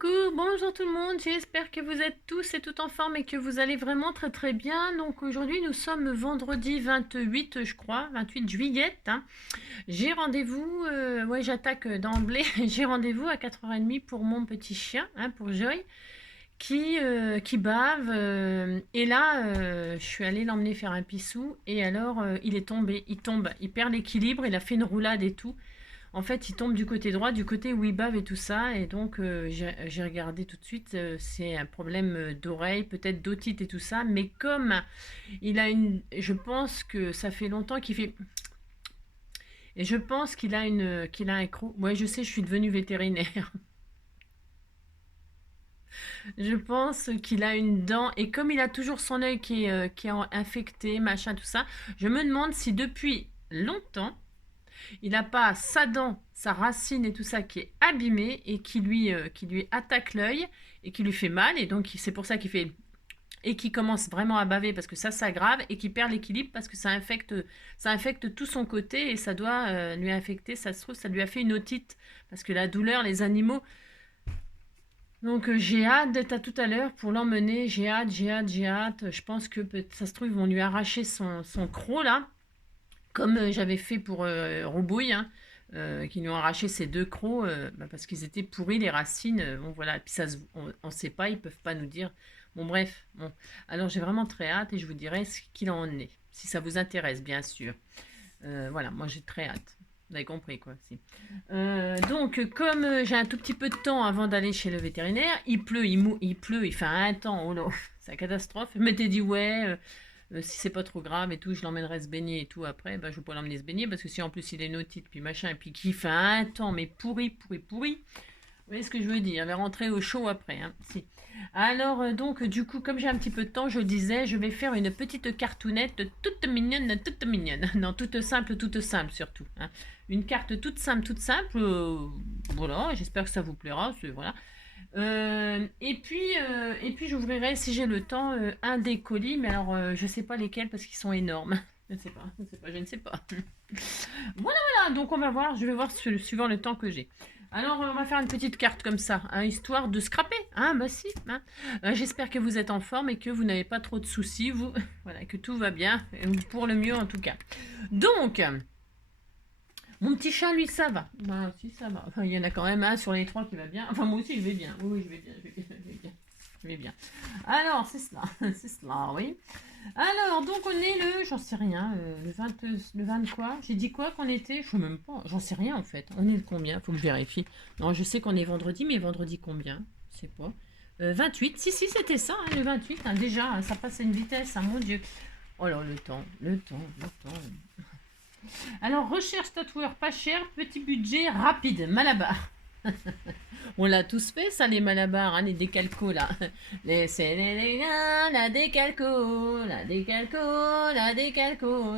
Coucou, bonjour tout le monde, j'espère que vous êtes tous et toutes en forme et que vous allez vraiment très très bien. Donc aujourd'hui nous sommes vendredi 28 je crois, 28 juillet. J'ai rendez-vous, ouais j'attaque d'emblée, j'ai rendez-vous à 4h30 pour mon petit chien, pour Joy, qui bave. Et là je suis allée l'emmener faire un pissou et alors il est tombé, il tombe, il perd l'équilibre, il a fait une roulade et tout. En fait, il tombe du côté droit, du côté où il bave et tout ça. Et donc, j'ai regardé tout de suite. C'est un problème d'oreille, peut-être d'otite et tout ça. Mais comme il a une. Je pense que ça fait longtemps qu'il fait. Et je pense qu'il a un croc. Ouais, je sais, je suis devenue vétérinaire. Je pense qu'il a une dent. Et comme il a toujours son œil qui est infecté, machin, tout ça, je me demande si depuis longtemps il n'a pas sa dent, sa racine et tout ça qui est abîmé et qui lui attaque l'œil et qui lui fait mal. Et donc, c'est pour ça qu'il fait. Et qui commence vraiment à baver parce que ça s'aggrave et qui perd l'équilibre parce que ça infecte tout son côté et ça doit lui infecter. Ça se trouve, ça lui a fait une otite parce que la douleur, les animaux. Donc, j'ai hâte d'être à tout à l'heure pour l'emmener. J'ai hâte, j'ai hâte, j'ai hâte. Je pense que ça se trouve, ils vont lui arracher son croc là comme j'avais fait pour Roubouille, qui lui ont arraché ses deux crocs parce qu'ils étaient pourris, les racines. Bon, voilà, et puis ça, on ne sait pas, ils ne peuvent pas nous dire. Bon, bref, bon. Alors j'ai vraiment très hâte et je vous dirai ce qu'il en est, si ça vous intéresse, bien sûr. Voilà, moi j'ai très hâte. Vous avez compris quoi. Si. Donc, comme j'ai un tout petit peu de temps avant d'aller chez le vétérinaire, il pleut, il pleut, il fait un temps, oh là, c'est la catastrophe. Je m'étais dit, ouais, si c'est pas trop grave et tout, je l'emmènerai se baigner et tout après. Bah, je vais pas l'emmener se baigner parce que si en plus il est notite, puis machin, et puis qu'il fait un temps, mais pourri, pourri, pourri. Vous voyez ce que je veux dire? Il va rentrer au chaud après. Si. Alors, donc, du coup, comme j'ai un petit peu de temps, je disais, je vais faire une petite cartoonette toute mignonne, toute mignonne. Non, toute simple surtout. Une carte toute simple. Voilà, j'espère que ça vous plaira. Voilà. Et puis j'ouvrirai, si j'ai le temps, un des colis, mais alors je sais pas lesquels parce qu'ils sont énormes. Je ne sais pas. Voilà, donc on va voir, je vais voir suivant le temps que j'ai. Alors on va faire une petite carte comme ça, histoire de scraper. Bah si. J'espère que vous êtes en forme et que vous n'avez pas trop de soucis, vous, voilà, que tout va bien, pour le mieux en tout cas. Donc, mon petit chat, lui, ça va. Bah, si, ça va. Enfin, il y en a quand même un sur les trois qui va bien. Enfin, moi aussi, je vais bien. Oui, je vais bien, je vais bien, je vais bien. Je vais bien. Alors, c'est cela. C'est cela, oui. Alors, donc, on est j'en sais rien, le 20 quoi? J'ai dit quoi qu'on était? Je sais même pas. J'en sais rien, en fait. On est le combien? Faut que je vérifie. Non, je sais qu'on est vendredi, mais vendredi combien? Je sais pas. 28. Si, c'était ça, le 28. Déjà, ça passe à une vitesse, mon Dieu. Oh là, le temps. Alors, recherche tatoueur pas cher, petit budget, rapide, Malabar. On l'a tous fait, ça, les Malabars, les décalcos, là. C'est la décalco,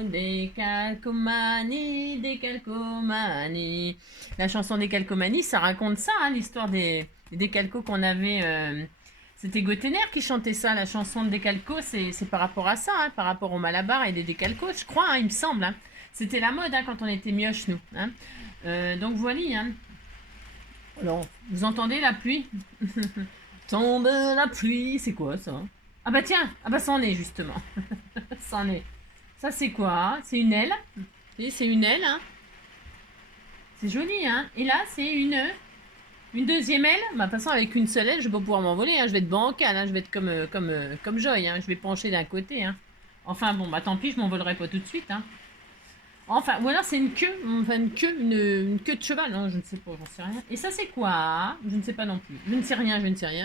décalcomanie. La chanson décalcomanie, ça raconte ça, l'histoire des décalcos qu'on avait. C'était Gotener qui chantait ça, la chanson de décalco, c'est par rapport à ça, par rapport aux Malabars et des décalcos, je crois, il me semble. C'était la mode quand on était mioches, nous. Donc voilà. Alors, vous entendez la pluie? Tombe la pluie, c'est quoi ça? Ah bah tiens, ça en est justement. Ça en est. Ça c'est quoi? C'est une aile. C'est une aile. C'est joli, Et là, c'est une deuxième aile. Bah, de toute façon, avec une seule aile, je vais pas pouvoir m'envoler. Je vais être bancal, je vais être comme Joy. Je vais pencher d'un côté. Enfin bon, bah tant pis, je m'envolerai pas tout de suite. Enfin, ou alors c'est une queue, une queue de cheval, je ne sais pas, j'en sais rien. Et ça c'est quoi? Je ne sais pas non plus. Je ne sais rien.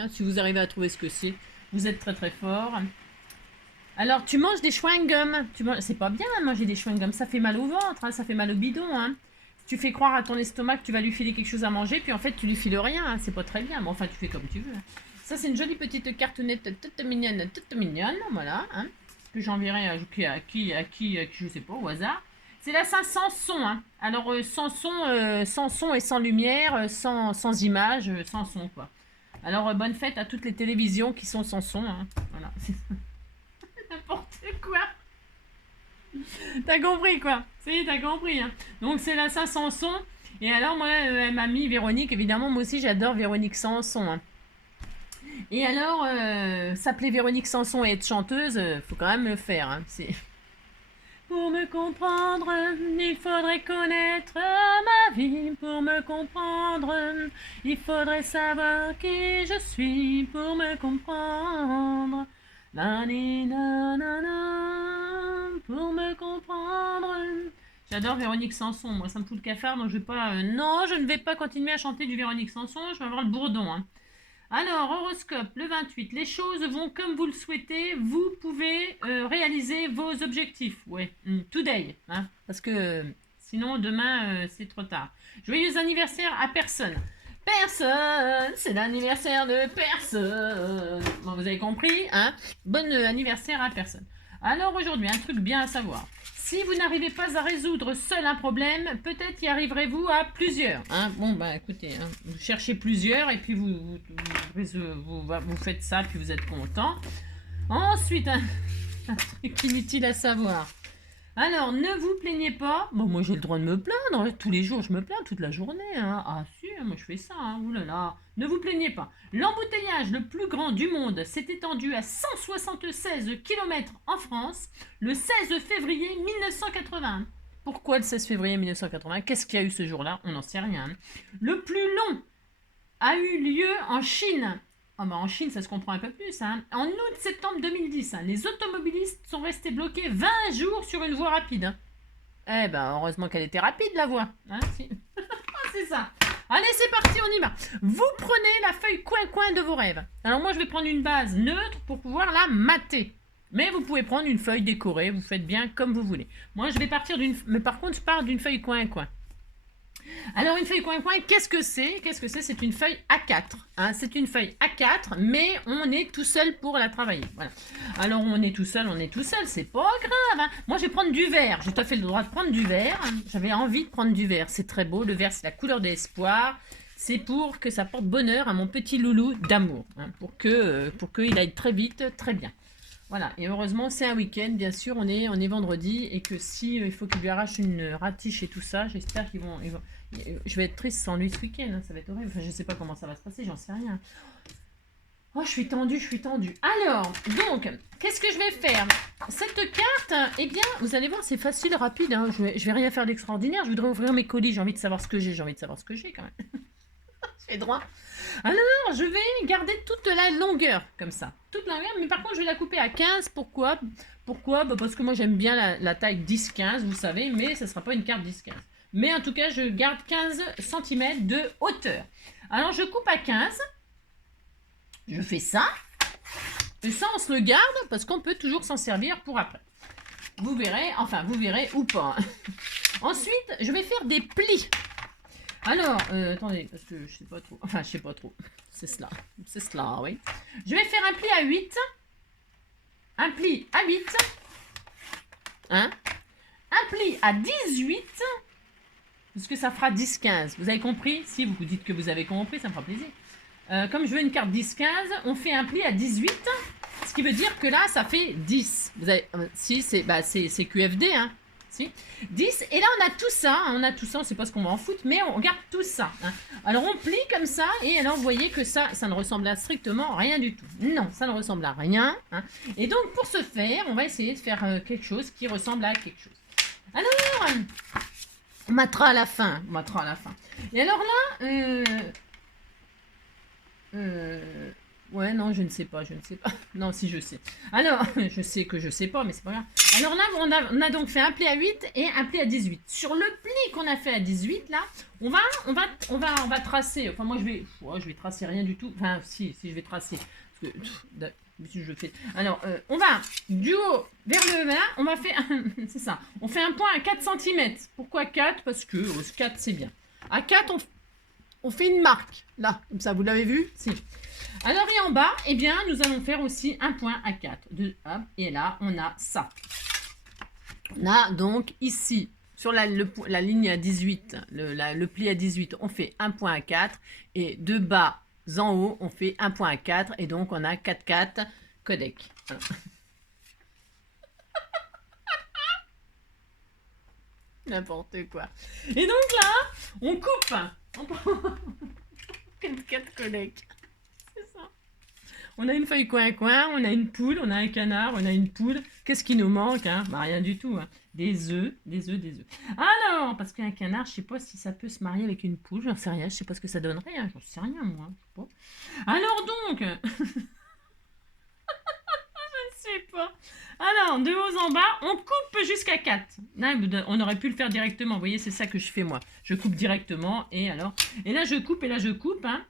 Si vous arrivez à trouver ce que c'est, vous êtes très très fort. Alors tu manges des chewing-gums. C'est pas bien de manger des chewing-gums, ça fait mal au ventre, ça fait mal au bidon. Tu fais croire à ton estomac que tu vas lui filer quelque chose à manger, puis en fait tu lui files rien, c'est pas très bien. Mais enfin tu fais comme tu veux. Ça c'est une jolie petite cartonnette toute mignonne, voilà. Que j'enverrai à qui, je sais pas, au hasard. C'est la Saint-Sanson. Alors, sans son et sans lumière, sans image, sans son, quoi. Alors, bonne fête à toutes les télévisions qui sont sans son. Voilà. N'importe quoi. T'as compris, quoi. T'as compris. Donc, c'est la Saint-Sanson. Et alors, moi, ma mamie Véronique, évidemment, moi aussi, j'adore Véronique Sanson. Et alors, s'appeler Véronique Sanson et être chanteuse, faut quand même le faire. Hein. Pour me comprendre, il faudrait connaître ma vie. Pour me comprendre, il faudrait savoir qui je suis. Pour me comprendre, pour me comprendre. J'adore Véronique Sanson. Moi, ça me fout le cafard, donc je vais pas. Non, je ne vais pas continuer à chanter du Véronique Sanson. Je vais avoir le bourdon. Hein. Alors, horoscope, le 28. Les choses vont comme vous le souhaitez. Vous pouvez réaliser vos objectifs. Ouais, today. Hein, parce que sinon, demain, c'est trop tard. Joyeux anniversaire à personne. Personne, c'est l'anniversaire de personne. Bon, vous avez compris, hein? Bon anniversaire à personne. Alors aujourd'hui, un truc bien à savoir. Si vous n'arrivez pas à résoudre seul un problème, peut-être y arriverez-vous à plusieurs. Hein. Bon, bah écoutez, hein, vous cherchez plusieurs et puis vous faites ça, puis vous êtes content. Ensuite, un truc inutile à savoir. Alors, ne vous plaignez pas. Bon, moi j'ai le droit de me plaindre. Tous les jours, je me plains toute la journée. Hein. Ah si, moi je fais ça. Hein. Ouh là là. Ne vous plaignez pas. L'embouteillage le plus grand du monde s'est étendu à 176 km en France le 16 février 1980. Pourquoi le 16 février 1980? Qu'est-ce qu'il y a eu ce jour-là? On n'en sait rien. Le plus long a eu lieu en Chine. Oh bah en Chine, ça se comprend un peu plus. Hein. En août-septembre 2010, hein, les automobilistes sont restés bloqués 20 jours sur une voie rapide. Hein. Eh ben, heureusement qu'elle était rapide, la voie. Hein, si. C'est ça. Allez, c'est parti, on y va. Vous prenez la feuille coin-coin de vos rêves. Alors moi, je vais prendre une base neutre pour pouvoir la mater. Mais vous pouvez prendre une feuille décorée, vous faites bien comme vous voulez. Moi, je vais partir d'une... Mais par contre, je pars d'une feuille coin-coin. Alors une feuille coin-coin, qu'est-ce que c'est? C'est une feuille A4. Hein, c'est une feuille A4, mais on est tout seul pour la travailler. Voilà. Alors on est tout seul, c'est pas grave. Hein. Moi je vais prendre du vert, j'ai tout à fait le droit de prendre du vert. J'avais envie de prendre du vert, c'est très beau. Le vert c'est la couleur de l'espoir. C'est pour que ça porte bonheur à mon petit loulou d'amour. Hein, pour qu'il aille très vite, très bien. Voilà, et heureusement c'est un week-end, bien sûr, on est vendredi, et que si il faut qu'il lui arrache une ratiche et tout ça, j'espère qu'ils vont... Je vais être triste sans lui ce week-end, hein, ça va être horrible, enfin je sais pas comment ça va se passer, j'en sais rien. Oh, je suis tendue. Alors, donc, qu'est-ce que je vais faire? Cette carte, eh bien, vous allez voir, c'est facile, rapide, hein, je vais rien faire d'extraordinaire, je voudrais ouvrir mes colis, j'ai envie de savoir ce que j'ai quand même. J'ai droit. Alors, je vais garder toute la longueur, comme ça. Toute la longueur, mais par contre, je vais la couper à 15. Pourquoi? Bah, parce que moi, j'aime bien la taille 10-15, vous savez, mais ce ne sera pas une carte 10-15. Mais en tout cas, je garde 15 cm de hauteur. Alors, je coupe à 15. Je fais ça. Et ça, on se le garde, parce qu'on peut toujours s'en servir pour après. Vous verrez ou pas. Ensuite, je vais faire des plis. Alors, attendez, parce que je sais pas trop. Enfin, je sais pas trop. C'est cela, oui. Je vais faire un pli à 8. Un pli à 8. Hein? Un pli à 18. Parce que ça fera 10-15. Vous avez compris? Si vous dites que vous avez compris, ça me fera plaisir. Comme je veux une carte 10-15, on fait un pli à 18. Ce qui veut dire que là, ça fait 10. Vous avez, si, c'est QFD, hein? Si. 10, et là on a tout ça, on ne sait pas ce qu'on va en foutre, mais on garde tout ça. Hein. Alors on plie comme ça, et alors vous voyez que ça ne ressemble à strictement rien du tout. Non, ça ne ressemble à rien. Hein. Et donc pour ce faire, on va essayer de faire quelque chose qui ressemble à quelque chose. Alors, on matera à la fin. Et alors là, ouais, non, je ne sais pas. Non, si, je sais. Alors, je sais que je sais pas, mais c'est pas grave. Alors là, on a donc fait un pli à 8 et un pli à 18. Sur le pli qu'on a fait à 18, là, on va tracer. Enfin, moi, je vais tracer rien du tout. Enfin, si, je vais tracer. Parce que, je fais. Alors, on va du haut vers le bas, on va faire. C'est ça. On fait un point à 4 cm. Pourquoi 4? Parce que 4, c'est bien. À 4, on fait une marque. Là, comme ça, vous l'avez vu? Si. Alors, et en bas, eh bien, nous allons faire aussi un point à 4. Et là, on a ça. On a donc ici, sur la ligne à 18, le pli à 18, on fait un point à 4. Et de bas en haut, on fait un point à 4. Et donc, on a 4-4 codec. Voilà. N'importe quoi. Et donc là, on coupe. 4 codec. C'est ça. On a une feuille coin-coin, on a une poule, on a un canard, on a une poule. Qu'est-ce qui nous manque, hein? Bah, rien du tout, hein. Des œufs, des œufs, des œufs. Alors, parce qu'un canard, je sais pas si ça peut se marier avec une poule, j'en sais rien, je sais pas ce que ça donnerait, hein. J'en sais rien, moi. Je sais pas. Alors donc, je sais pas. Alors, de haut en bas, on coupe jusqu'à 4. On aurait pu le faire directement, vous voyez, c'est ça que je fais moi. Je coupe directement, et alors... Et là, je coupe, hein.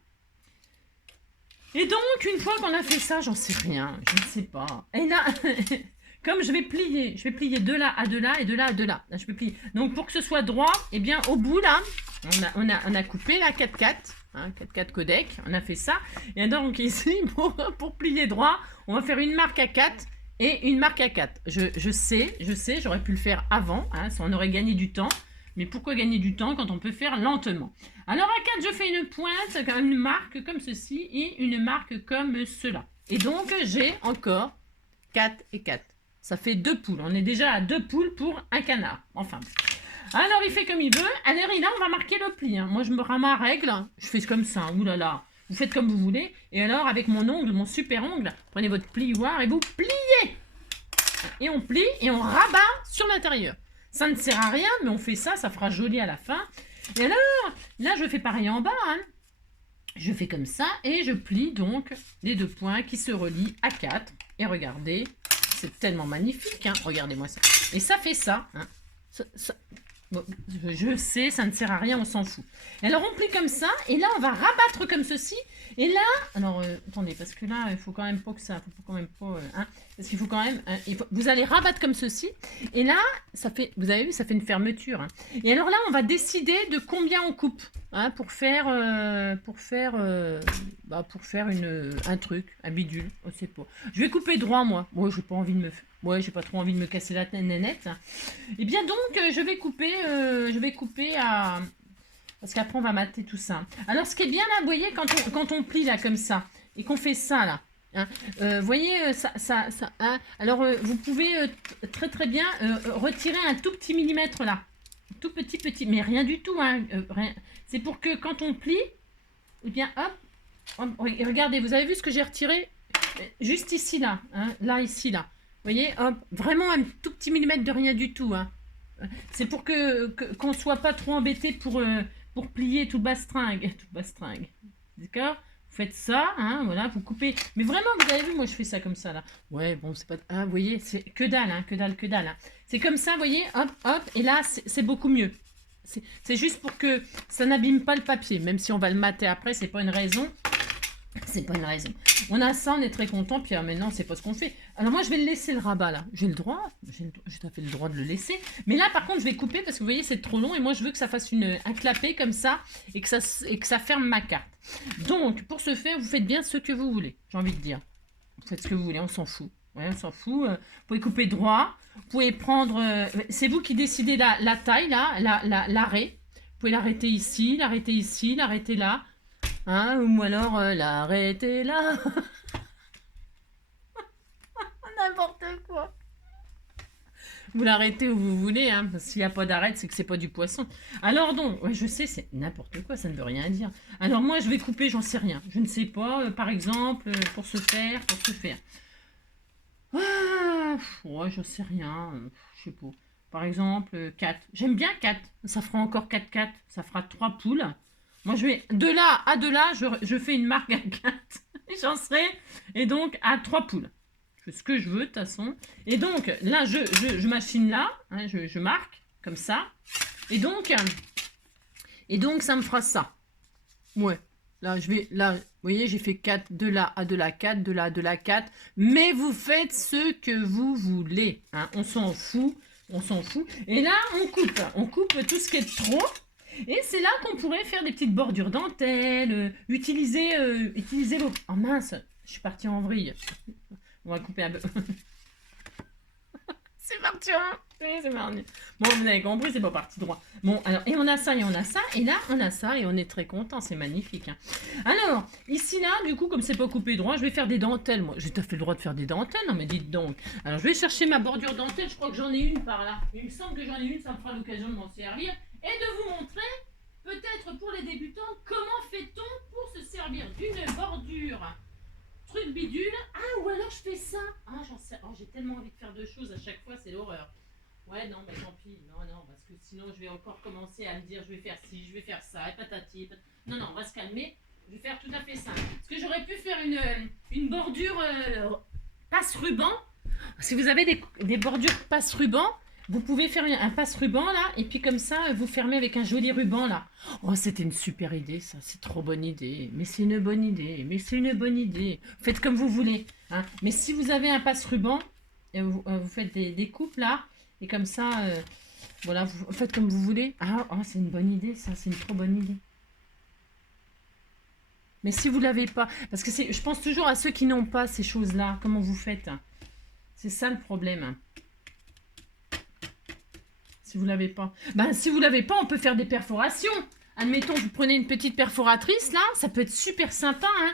Et donc, une fois qu'on a fait ça, j'en sais rien, je ne sais pas. Et là, comme je vais plier de là à de là et de là à de là. Là, je vais plier. Donc, pour que ce soit droit, eh bien, au bout, là, on a coupé la 4-4, hein, 4-4 codec, on a fait ça. Et donc, ici, pour plier droit, on va faire une marque à 4 et une marque à 4. Je sais, j'aurais pu le faire avant, hein, ça on aurait gagné du temps. Mais pourquoi gagner du temps quand on peut faire lentement? Alors à 4, je fais une pointe, une marque comme ceci et une marque comme cela. Et donc j'ai encore 4 et 4. Ça fait 2 poules. On est déjà à 2 poules pour un canard. Enfin. Alors il fait comme il veut. Alors là, on va marquer le pli. Hein. Moi je me rends ma règle. Je fais comme ça. Ouh là là. Vous faites comme vous voulez. Et alors avec mon ongle, mon super ongle, prenez votre plioir et vous pliez. Et on plie et on rabat sur l'intérieur. Ça ne sert à rien, mais on fait ça, ça fera joli à la fin. Et alors, là, je fais pareil en bas. Hein. Je fais comme ça et je plie donc les 2 points qui se relient à 4. Et regardez, c'est tellement magnifique. Hein. Regardez-moi ça. Et ça fait ça. Hein. Bon, je sais, ça ne sert à rien, on s'en fout. Et alors, on plie comme ça. Et là, on va rabattre comme ceci. Et là, alors, attendez, parce que là, il faut quand même pas que ça... Faut quand même pas... hein, parce qu'il faut quand même... vous allez rabattre comme ceci. Et là, ça fait... Vous avez vu, ça fait une fermeture. Hein. Et alors là, on va décider de combien on coupe. Hein, pour faire un truc, un bidule. Je sais pas. Je vais couper droit, moi. Moi, j'ai pas envie de me... Ouais, j'ai pas trop envie de me casser la nénette. Et bien donc, je vais couper à... Parce qu'après, on va mater tout ça. Alors, ce qui est bien là, vous voyez, quand on plie là, comme ça, et qu'on fait ça, là, hein, vous voyez, hein, alors, vous pouvez très très bien retirer un tout petit millimètre là. Tout petit, mais rien du tout. Hein, rien. C'est pour que quand on plie, eh bien, hop, regardez, vous avez vu ce que j'ai retiré? Juste ici, là, hein, là, ici, là. Vous voyez, hop, vraiment un tout petit millimètre de rien du tout. Hein. C'est pour qu'on ne soit pas trop embêté pour plier tout bastringue. Tout bastringue. D'accord? Vous faites ça, hein, voilà, vous coupez. Mais vraiment, vous avez vu, moi je fais ça comme ça, là. Ouais, bon, c'est pas... Ah, vous voyez, c'est que dalle, hein, que dalle. Hein. C'est comme ça, vous voyez, hop, hop, et là, c'est beaucoup mieux. C'est juste pour que ça n'abîme pas le papier, même si on va le mater après, c'est pas une raison. C'est pas une raison. On a ça, on est très content, puis maintenant, c'est pas ce qu'on fait. Alors moi, je vais le laisser le rabat, là. J'ai le droit, j'ai tout à fait le droit de le laisser. Mais là, par contre, je vais couper, parce que vous voyez, c'est trop long, et moi, je veux que ça fasse un clapet comme ça, et que ça ferme ma carte. Donc, pour ce faire, vous faites bien ce que vous voulez, j'ai envie de dire. Vous faites ce que vous voulez, on s'en fout. Ouais, on s'en fout. Vous pouvez couper droit, vous pouvez prendre... c'est vous qui décidez la taille, là, l'arrêt. Vous pouvez l'arrêter ici, l'arrêter là. Hein, ou alors l'arrêter là. N'importe quoi. Vous l'arrêtez où vous voulez, hein, parce qu'il n'y a pas d'arrêt, c'est que c'est pas du poisson. Alors donc, ouais, je sais, c'est n'importe quoi, ça ne veut rien dire. Alors moi, je vais couper, j'en sais rien. Je ne sais pas, par exemple, pour se faire. Ah, ouais, j'en sais rien, je sais pas. Par exemple, 4. J'aime bien 4. Ça fera encore 4-4. Ça fera 3 poules. Moi, je vais de là à de là, je fais une marque à 4. Et j'en serai. Et donc, à 3 poules. Je fais ce que je veux, de toute façon. Et donc, là, je machine là. Hein, je marque, comme ça. Et donc, ça me fera ça. Ouais. Là, vous voyez, j'ai fait 4, de là à de là, 4, de là à de là, 4. Mais vous faites ce que vous voulez. Hein, on s'en fout. Et là, on coupe tout ce qui est trop. Et c'est là qu'on pourrait faire des petites bordures dentelles, utiliser vos... Oh mince, je suis partie en vrille. On va couper un peu. C'est parti, hein. Oui, c'est parti. Bon, vous avez compris, c'est pas parti droit. Bon, alors, et on a ça, et là, on a ça, et on est très content, c'est magnifique. Hein. Alors, ici, là, du coup, comme c'est pas coupé droit, je vais faire des dentelles, moi. J'ai tout à fait le droit de faire des dentelles, non, mais dites donc. Alors, je vais chercher ma bordure dentelle, je crois que j'en ai une par là. Il me semble que j'en ai une, ça me fera l'occasion de m'en servir. Et de vous montrer, peut-être pour les débutants, comment fait-on pour se servir d'une bordure truc bidule. Ah, ou alors je fais ça. Ah, j'en sais. Oh, j'ai tellement envie de faire deux choses à chaque fois, c'est l'horreur. Ouais, non, mais tant pis. Non, non, parce que sinon je vais encore commencer à me dire je vais faire ci, je vais faire ça, et patati. Non, non, on va se calmer. Je vais faire tout à fait simple. Parce que j'aurais pu faire une bordure passe-ruban. Si vous avez des bordures passe-ruban, vous pouvez faire un passe-ruban là, et puis comme ça, vous fermez avec un joli ruban là. Oh, c'était une super idée ça, c'est trop bonne idée. Mais c'est une bonne idée, mais c'est une bonne idée. Faites comme vous voulez. Hein. Mais si vous avez un passe-ruban, vous faites des coupes là, et comme ça, voilà, vous faites comme vous voulez. Ah, oh, c'est une bonne idée ça, c'est une trop bonne idée. Mais si vous l'avez pas, parce que je pense toujours à ceux qui n'ont pas ces choses-là, comment vous faites? C'est ça le problème. Si vous l'avez pas. Ben, si vous l'avez pas, on peut faire des perforations. Admettons, vous prenez une petite perforatrice, là, ça peut être super sympa, hein.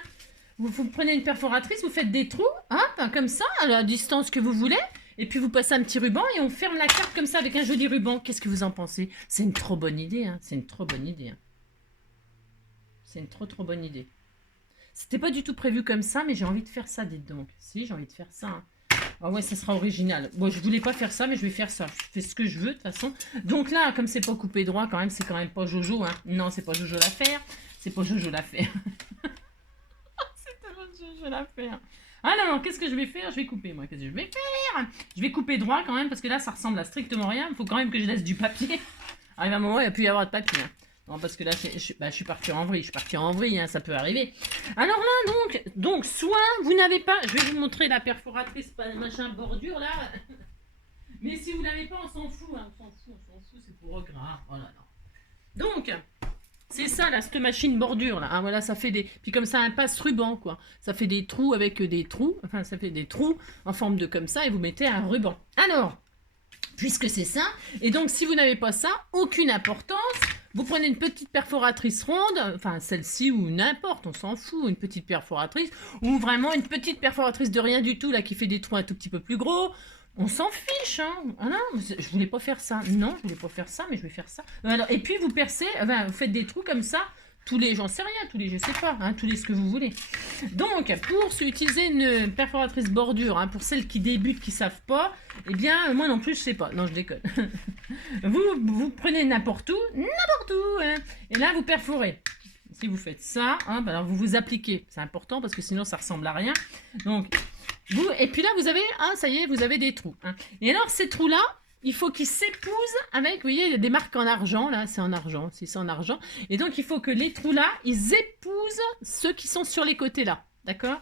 Vous prenez une perforatrice, vous faites des trous, hein, comme ça, à la distance que vous voulez, et puis vous passez un petit ruban, et on ferme la carte comme ça avec un joli ruban. Qu'est-ce que vous en pensez? C'est une trop bonne idée, hein. C'est une trop bonne idée, hein. C'est une trop bonne idée. C'était pas du tout prévu comme ça, mais j'ai envie de faire ça, dites donc. Si, j'ai envie de faire ça, hein. Ah ouais, ça sera original. Bon, je voulais pas faire ça, mais je vais faire ça. Je fais ce que je veux, de toute façon. Donc là, comme c'est pas coupé droit, quand même, c'est quand même pas Jojo, hein. Non, c'est pas Jojo l'affaire. C'est pas Jojo l'affaire. C'est pas Jojo l'affaire. Alors, qu'est-ce que je vais faire? Je vais couper, moi. Qu'est-ce que je vais faire? Je vais couper droit, quand même, parce que là, ça ressemble à strictement rien. Il faut quand même que je laisse du papier. Arrive un moment, il n'y a plus y avoir de papier, hein. Non, parce que là, je suis partie en vrille. Je suis partie en vrille, hein, ça peut arriver. Alors là, donc, soit vous n'avez pas... Je vais vous montrer la perforatrice, machin, bordure, là. Mais si vous n'avez pas, on s'en fout, hein. On s'en fout, c'est pour gras. Oh là là. Donc, c'est ça, là, cette machine bordure, là. Hein, voilà, ça fait des... Puis comme ça, un passe-ruban, quoi. Ça fait des trous avec des trous. Enfin, ça fait des trous en forme de comme ça, et vous mettez un ruban. Alors, puisque c'est ça, et donc, si vous n'avez pas ça, aucune importance... Vous prenez une petite perforatrice ronde, enfin celle-ci ou n'importe, on s'en fout, une petite perforatrice, ou vraiment une petite perforatrice de rien du tout, là, qui fait des trous un tout petit peu plus gros. On s'en fiche, hein. Ah non, je voulais pas faire ça. Non, je voulais pas faire ça, mais je vais faire ça. Alors, et puis vous percez, enfin, vous faites des trous comme ça, tous les, j'en sais rien, tous les, je sais pas, hein, tous les ce que vous voulez. Donc, pour utiliser une perforatrice bordure, hein, pour celles qui débutent, qui savent pas, eh bien, moi non plus, je sais pas. Non, je déconne. vous prenez n'importe où, hein, et là, vous perforez. Si vous faites ça, hein, ben alors vous vous appliquez. C'est important parce que sinon, ça ressemble à rien. Donc, et puis là, vous avez, ah, ça y est, vous avez des trous. Hein. Et alors, ces trous-là, il faut qu'ils s'épousent avec, vous voyez, il y a des marques en argent, là, c'est en argent, c'est en argent. Et donc, il faut que les trous là, ils épousent ceux qui sont sur les côtés là, d'accord?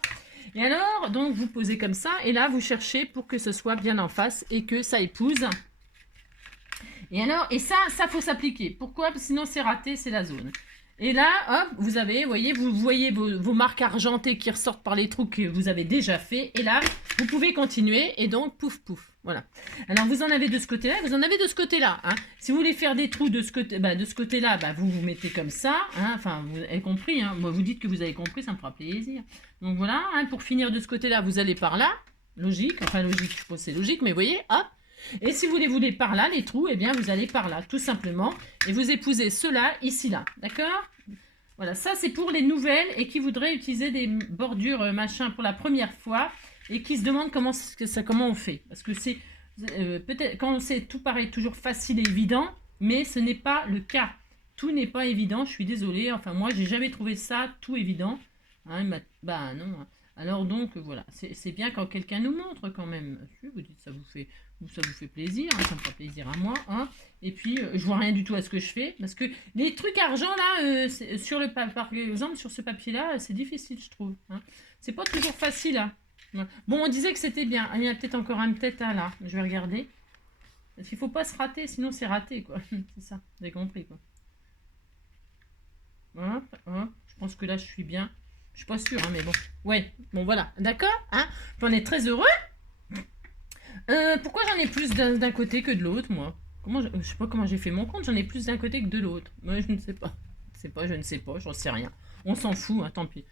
Et alors, donc, vous posez comme ça, et là, vous cherchez pour que ce soit bien en face et que ça épouse. Et alors, et ça faut s'appliquer. Pourquoi? Parce que sinon, c'est raté, c'est la zone. Et là, hop, vous voyez vos marques argentées qui ressortent par les trous que vous avez déjà fait. Et là, vous pouvez continuer. Et donc, pouf, pouf. Voilà. Alors, vous en avez de ce côté-là, vous en avez de ce côté-là. Hein. Si vous voulez faire des trous de ce côté-là, vous vous mettez comme ça. Hein. Enfin, vous avez compris. Hein. Moi, vous dites que vous avez compris, ça me fera plaisir. Donc, voilà. Hein. Pour finir de ce côté-là, vous allez par là. Logique. Enfin, logique, je pense que c'est logique. Mais vous voyez, hop. Et si vous les voulez par là, les trous, eh bien, vous allez par là, tout simplement. Et vous épousez ceux-là, ici, là. D'accord? Voilà, ça, c'est pour les nouvelles et qui voudraient utiliser des bordures, machin, pour la première fois et qui se demandent comment on fait. Parce que c'est peut-être, quand on sait, tout paraît toujours facile et évident, mais ce n'est pas le cas. Tout n'est pas évident, je suis désolée. Enfin, moi, j'ai jamais trouvé ça tout évident. Hein, bah non. Hein. Alors donc, voilà, c'est bien quand quelqu'un nous montre quand même. Vous dites, ça vous fait plaisir, hein, ça me fera plaisir à moi. Hein. Et puis, je vois rien du tout à ce que je fais. Parce que les trucs argent, là, par exemple, sur ce papier-là, c'est difficile, je trouve. Hein. C'est pas toujours facile. Hein. Bon, on disait que c'était bien. Il y a peut-être encore un là. Je vais regarder. Parce qu'il faut pas se rater, sinon c'est raté, quoi. C'est ça, vous avez compris, quoi. Hop, hop. Je pense que là, je suis bien. Je suis pas sûre, hein, mais bon. Ouais, bon, voilà. D'accord, hein. J'en ai très heureux. Pourquoi j'en ai plus d'un côté que de l'autre, moi? Je sais pas comment j'ai fait mon compte, j'en ai plus d'un côté que de l'autre. Moi, je ne sais pas. Je ne sais pas, j'en sais rien. On s'en fout, hein, tant pis.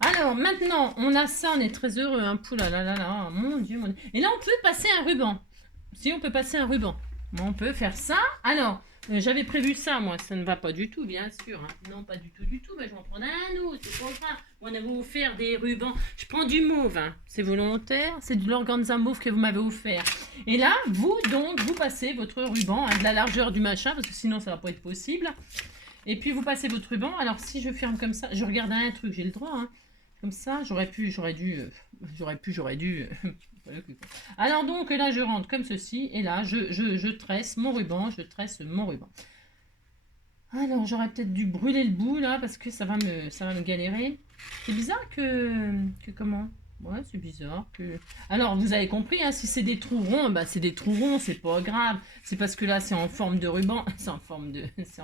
Alors, maintenant, on a ça, on est très heureux. Hein. Poula là là là, mon Dieu, mon Dieu. Et là, on peut passer un ruban. Si on peut passer un ruban. On peut faire ça. Alors, J'avais prévu ça, moi. Ça ne va pas du tout, bien sûr. Hein. Non, pas du tout, du tout. Mais je vais en prendre un autre. C'est pas grave. On avait offert des rubans. Je prends du mauve. Hein. C'est volontaire. C'est de l'organza mauve que vous m'avez offert. Et là, vous, donc, vous passez votre ruban à de la largeur du machin, parce que sinon, ça va pas être possible. Et puis, vous passez votre ruban. Alors, si je ferme comme ça, je regarde un truc, j'ai le droit. Hein. Comme ça, j'aurais dû. Alors donc là je rentre comme ceci et là je tresse mon ruban, Alors j'aurais peut-être dû brûler le bout là parce que ça va me galérer. C'est bizarre que comment? Ouais, c'est bizarre que. Alors vous avez compris, hein, si c'est des trous ronds, bah c'est des trous ronds, c'est pas grave. C'est parce que là c'est en forme de ruban, c'est en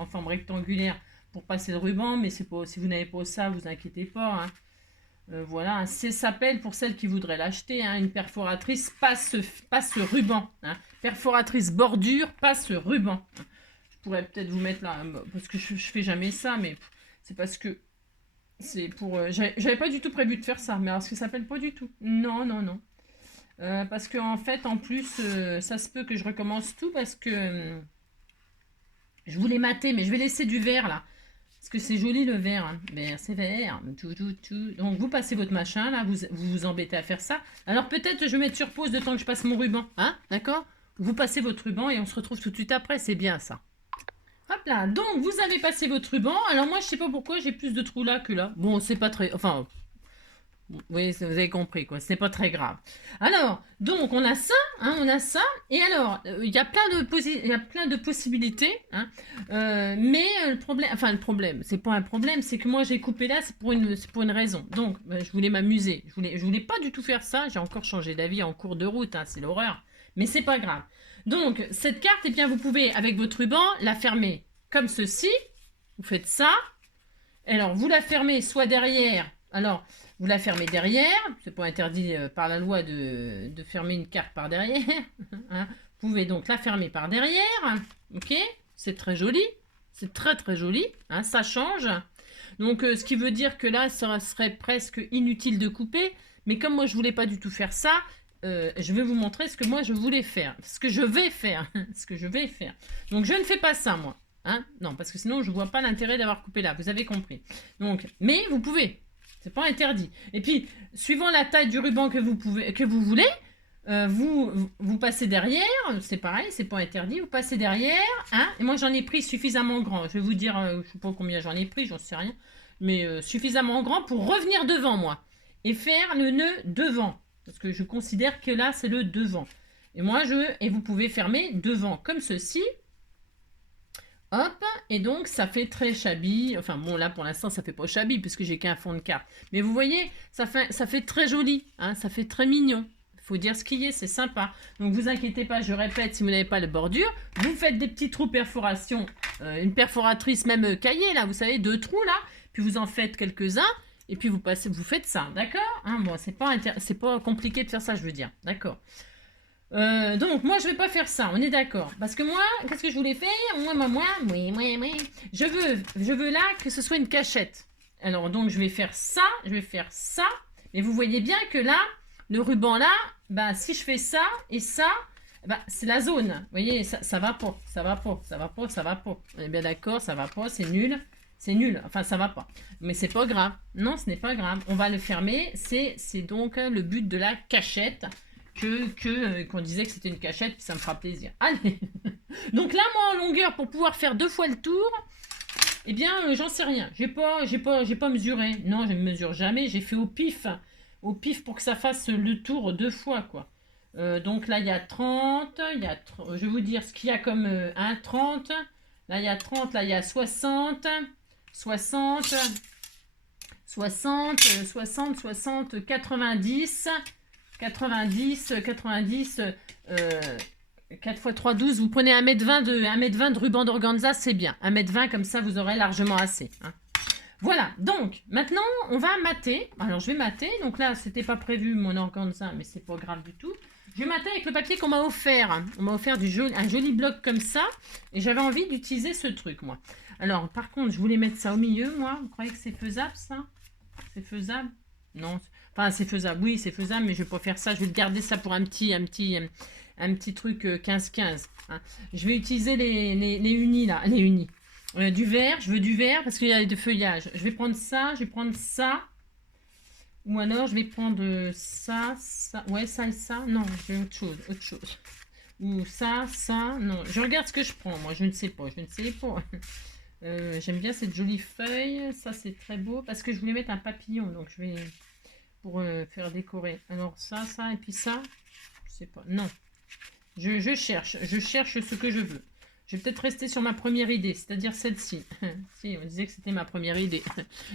forme rectangulaire pour passer le ruban, mais c'est pas, si vous n'avez pas ça, vous inquiétez pas. Hein. Voilà, ça s'appelle, pour celles qui voudraient l'acheter, hein, une perforatrice passe ruban. Hein. Perforatrice bordure passe ruban. Je pourrais peut-être vous mettre là, parce que je fais jamais ça, mais c'est parce que c'est pour... j'avais pas du tout prévu de faire ça, mais alors ce que ça s'appelle pas du tout. Non, non, non. Parce que en fait, en plus, ça se peut que je recommence tout parce que je voulais mater, mais je vais laisser du vert là. Parce que c'est joli le vert, hein. Vert, c'est vert, tout. Donc vous passez votre machin, là, vous embêtez à faire ça. Alors peut-être je vais mettre sur pause le temps que je passe mon ruban, hein, d'accord? Vous passez votre ruban et on se retrouve tout de suite après, c'est bien ça. Hop là, donc vous avez passé votre ruban. Alors moi je sais pas pourquoi j'ai plus de trous là que là. Bon, c'est pas très... Enfin, oui, vous avez compris, quoi. Ce n'est pas très grave. Alors, donc, on a ça, hein, on a ça. Et alors, il y a plein de possibilités. Hein, mais le problème, c'est pas un problème, c'est que moi, j'ai coupé là, c'est pour une raison. Donc, je voulais m'amuser. Je voulais pas du tout faire ça. J'ai encore changé d'avis en cours de route. Hein, c'est l'horreur. Mais c'est pas grave. Donc, cette carte, eh bien, vous pouvez, avec votre ruban, la fermer comme ceci. Vous faites ça. Alors, vous la fermez soit derrière. Alors, vous la fermez derrière. C'est pas interdit par la loi de fermer une carte par derrière. Hein. Vous pouvez donc la fermer par derrière. Ok? C'est très joli. C'est très très joli. Hein, ça change. Donc, ce qui veut dire que là, ça serait presque inutile de couper. Mais comme moi, je voulais pas du tout faire ça, je vais vous montrer ce que moi, je voulais faire. Ce que je vais faire. Ce que je vais faire. Donc, je ne fais pas ça, moi. Hein? Non, parce que sinon, je vois pas l'intérêt d'avoir coupé là. Vous avez compris. Donc, mais vous pouvez. C'est pas interdit. Et puis, suivant la taille du ruban que vous voulez, vous passez derrière. C'est pareil, c'est pas interdit. Vous passez derrière. Hein, et moi, j'en ai pris suffisamment grand. Je vais vous dire, je sais pas combien j'en ai pris, j'en sais rien. Mais suffisamment grand pour revenir devant moi. Et faire le nœud devant. Parce que je considère que là, c'est le devant. Et moi, et vous pouvez fermer devant comme ceci. Hop, et donc ça fait très shabby. Enfin bon, là pour l'instant ça fait pas shabby puisque j'ai qu'un fond de carte. Mais vous voyez, ça fait très joli, hein, ça fait très mignon. Faut dire ce qu'il y est, c'est sympa. Donc vous inquiétez pas, je répète, si vous n'avez pas de bordure, vous faites des petits trous perforation, une perforatrice même cahier là, vous savez, 2 trous là, puis vous en faites quelques-uns, et puis vous faites ça, d'accord, hein, bon, c'est pas compliqué de faire ça, je veux dire, d'accord. Donc moi je vais pas faire ça, on est d'accord. Parce que moi, qu'est-ce que je voulais faire? Moi. Je veux là que ce soit une cachette. Alors donc je vais faire ça. Mais vous voyez bien que là, le ruban là, bah si je fais ça et ça, bah c'est la zone. Vous voyez, ça va pas. On est bien d'accord, ça va pas, c'est nul. C'est nul, enfin ça va pas. Mais c'est pas grave. Non, ce n'est pas grave. On va le fermer. C'est donc le but de la cachette. Qu'on disait que c'était une cachette, puis ça me fera plaisir. Allez. Donc là, moi, en longueur, pour pouvoir faire 2 fois le tour, eh bien, j'en sais rien. J'ai pas mesuré. Non, je ne mesure jamais. J'ai fait au pif pour que ça fasse le tour 2 fois, quoi. Donc là, il y a 30. Je vais vous dire ce qu'il y a comme 30. Là, il y a 30. Là, il y a 60. 90. 4 x 3, 12. Vous prenez 1,20 m de ruban d'organza, c'est bien. 1,20 m, comme ça, vous aurez largement assez. Hein. Voilà, donc, maintenant, on va mater. Alors, je vais mater. Donc là, c'était pas prévu, mon organza, mais c'est pas grave du tout. Je vais mater avec le papier qu'on m'a offert. On m'a offert un joli bloc comme ça. Et j'avais envie d'utiliser ce truc, moi. Alors, par contre, je voulais mettre ça au milieu, moi. Vous croyez que c'est faisable, ça? C'est faisable? Non, enfin, c'est faisable, oui, c'est faisable, mais je vais pas faire ça. Je vais garder ça pour un petit un petit truc 15-15. Hein. Je vais utiliser les unis là, les unis. Du vert, je veux du vert parce qu'il y a des feuillages. Je vais prendre ça, je vais prendre ça. Ou alors je vais prendre ça, ça. Ouais, ça et ça. Non, je vais autre chose, autre chose. Ou ça, ça. Non, je regarde ce que je prends. Moi, je ne sais pas, je ne sais pas. J'aime bien cette jolie feuille. Ça, c'est très beau parce que je voulais mettre un papillon. Donc, je vais pour faire décorer. Alors, ça, ça et puis ça. Je sais pas. Non. Je cherche ce que je veux. Je vais peut-être rester sur ma première idée, c'est-à-dire celle-ci. Si, on disait que c'était ma première idée.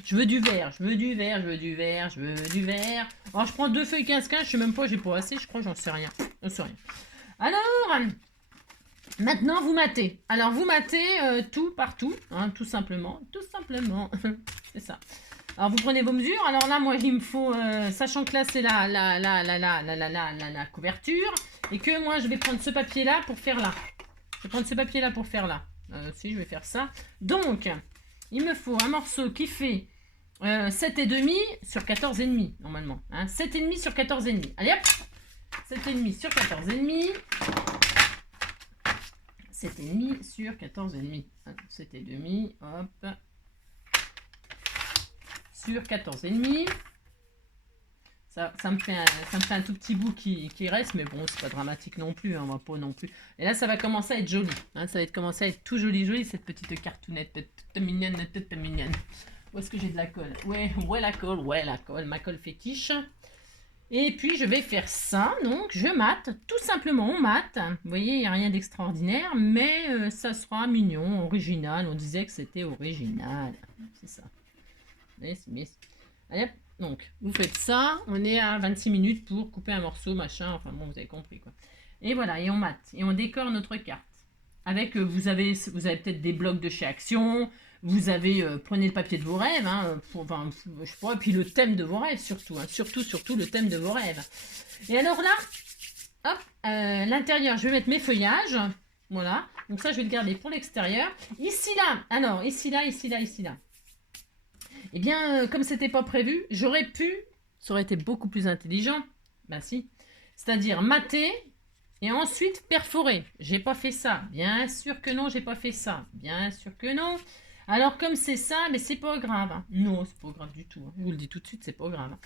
Je veux du vert, je veux du vert, je veux du vert, je veux du vert. Alors, je prends 2 feuilles 15-15, je sais même pas, j'ai pas assez, je crois, j'en sais rien. J'en sais rien. Alors, maintenant, vous matez. Alors, vous matez tout partout, hein, tout simplement. Tout simplement. C'est ça. Alors, vous prenez vos mesures. Alors là, moi, il me faut, sachant que là, c'est la couverture. Et que moi, je vais prendre ce papier-là pour faire là. Je vais prendre ce papier-là pour faire là. Si, je vais faire ça. Donc, il me faut un morceau qui fait 7,5 sur 14,5, normalement. Hein, 7,5 sur 14,5. Allez, hop 7,5 sur 14,5. 7,5 sur 14,5. 7,5, hop. Sur 14,5. Ça me fait un tout petit bout qui reste, mais bon, c'est pas dramatique non plus, hein, on va pas non plus. Et là, ça va commencer à être joli. Hein, ça va commencer à être tout joli, cette petite cartoonette, toute mignonne, toute mignonne. Où est-ce que j'ai de la colle? Ouais, la colle, ma colle fétiche. Et puis, je vais faire ça, donc je mate, tout simplement, on mate. Vous voyez, il n'y a rien d'extraordinaire, mais ça sera mignon, original. On disait que c'était original. C'est ça. Mais, allez, hop. Donc, vous faites ça, on est à 26 minutes pour couper un morceau, machin, enfin bon, vous avez compris quoi. Et voilà, et on mate, et on décore notre carte. Avec, vous avez peut-être des blocs de chez Action, vous avez, prenez le papier de vos rêves, hein, enfin, je sais pas, et puis le thème de vos rêves surtout, hein, surtout le thème de vos rêves. Et alors là, hop, l'intérieur, je vais mettre mes feuillages, voilà, donc ça je vais le garder pour l'extérieur. Ici là, alors, ici là. Eh bien, comme c'était pas prévu, j'aurais pu, ça aurait été beaucoup plus intelligent, ben si, c'est-à-dire mater et ensuite perforer. J'ai pas fait ça, bien sûr que non, j'ai pas fait ça, bien sûr que non. Alors comme c'est ça, mais c'est pas grave. Hein. Non, c'est pas grave du tout. Hein. Je vous le dis tout de suite, c'est pas grave. Hein.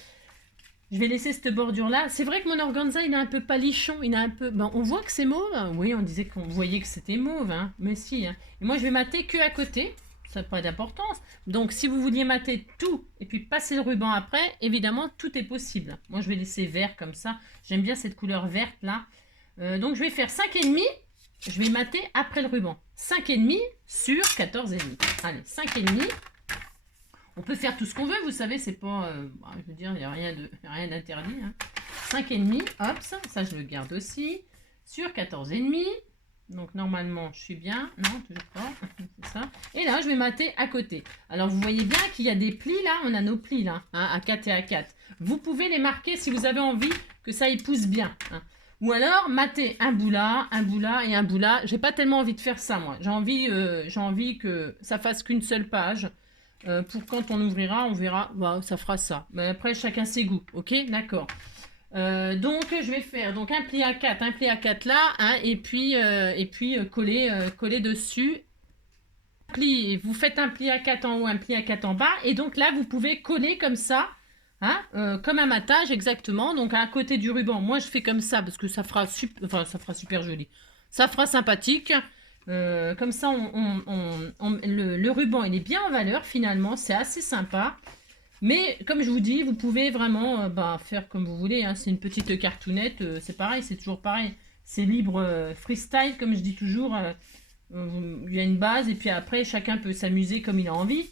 Je vais laisser cette bordure-là. C'est vrai que mon organza, il est un peu palichon, il est un peu... Ben, on voit que c'est mauve. Oui, on disait qu'on voyait que c'était mauve, hein. Mais si. Hein. Et moi, je vais mater que à côté. Ça n'a pas d'importance. Donc, si vous vouliez mater tout et puis passer le ruban après, évidemment, tout est possible. Moi, je vais laisser vert comme ça. J'aime bien cette couleur verte là. Donc, je vais faire 5,5. Je vais mater après le ruban. 5,5 sur 14,5. Allez, 5,5. On peut faire tout ce qu'on veut, vous savez, c'est pas... je veux dire, il n'y a rien d'interdit. Hein. 5,5, hop, ça je le garde aussi. Sur 14,5. Donc normalement, je suis bien. Non, toujours pas. C'est ça. Et là, je vais mater à côté. Alors, vous voyez bien qu'il y a des plis là. On a nos plis là, hein, à 4 et à 4. Vous pouvez les marquer si vous avez envie que ça y pousse bien. Hein. Ou alors, mater un bout là et un bout là. J'ai pas tellement envie de faire ça, moi. J'ai envie que ça fasse qu'une seule page. Pour quand on ouvrira, on verra. Bah, ça fera ça. Mais après, chacun ses goûts. Ok, d'accord. Donc je vais faire donc un pli à 4 là, hein, et puis coller dessus. Vous faites un pli à 4 en haut, un pli à 4 en bas, et donc là vous pouvez coller comme ça, hein, comme un matage exactement. Donc à côté du ruban, moi je fais comme ça parce que ça fera super joli, ça fera sympathique. Comme ça, le ruban il est bien en valeur finalement, c'est assez sympa. Mais comme je vous dis, vous pouvez vraiment faire comme vous voulez. Hein. C'est une petite cartoonette, c'est pareil, c'est toujours pareil. C'est libre freestyle, comme je dis toujours. Il y a une base et puis après, chacun peut s'amuser comme il a envie.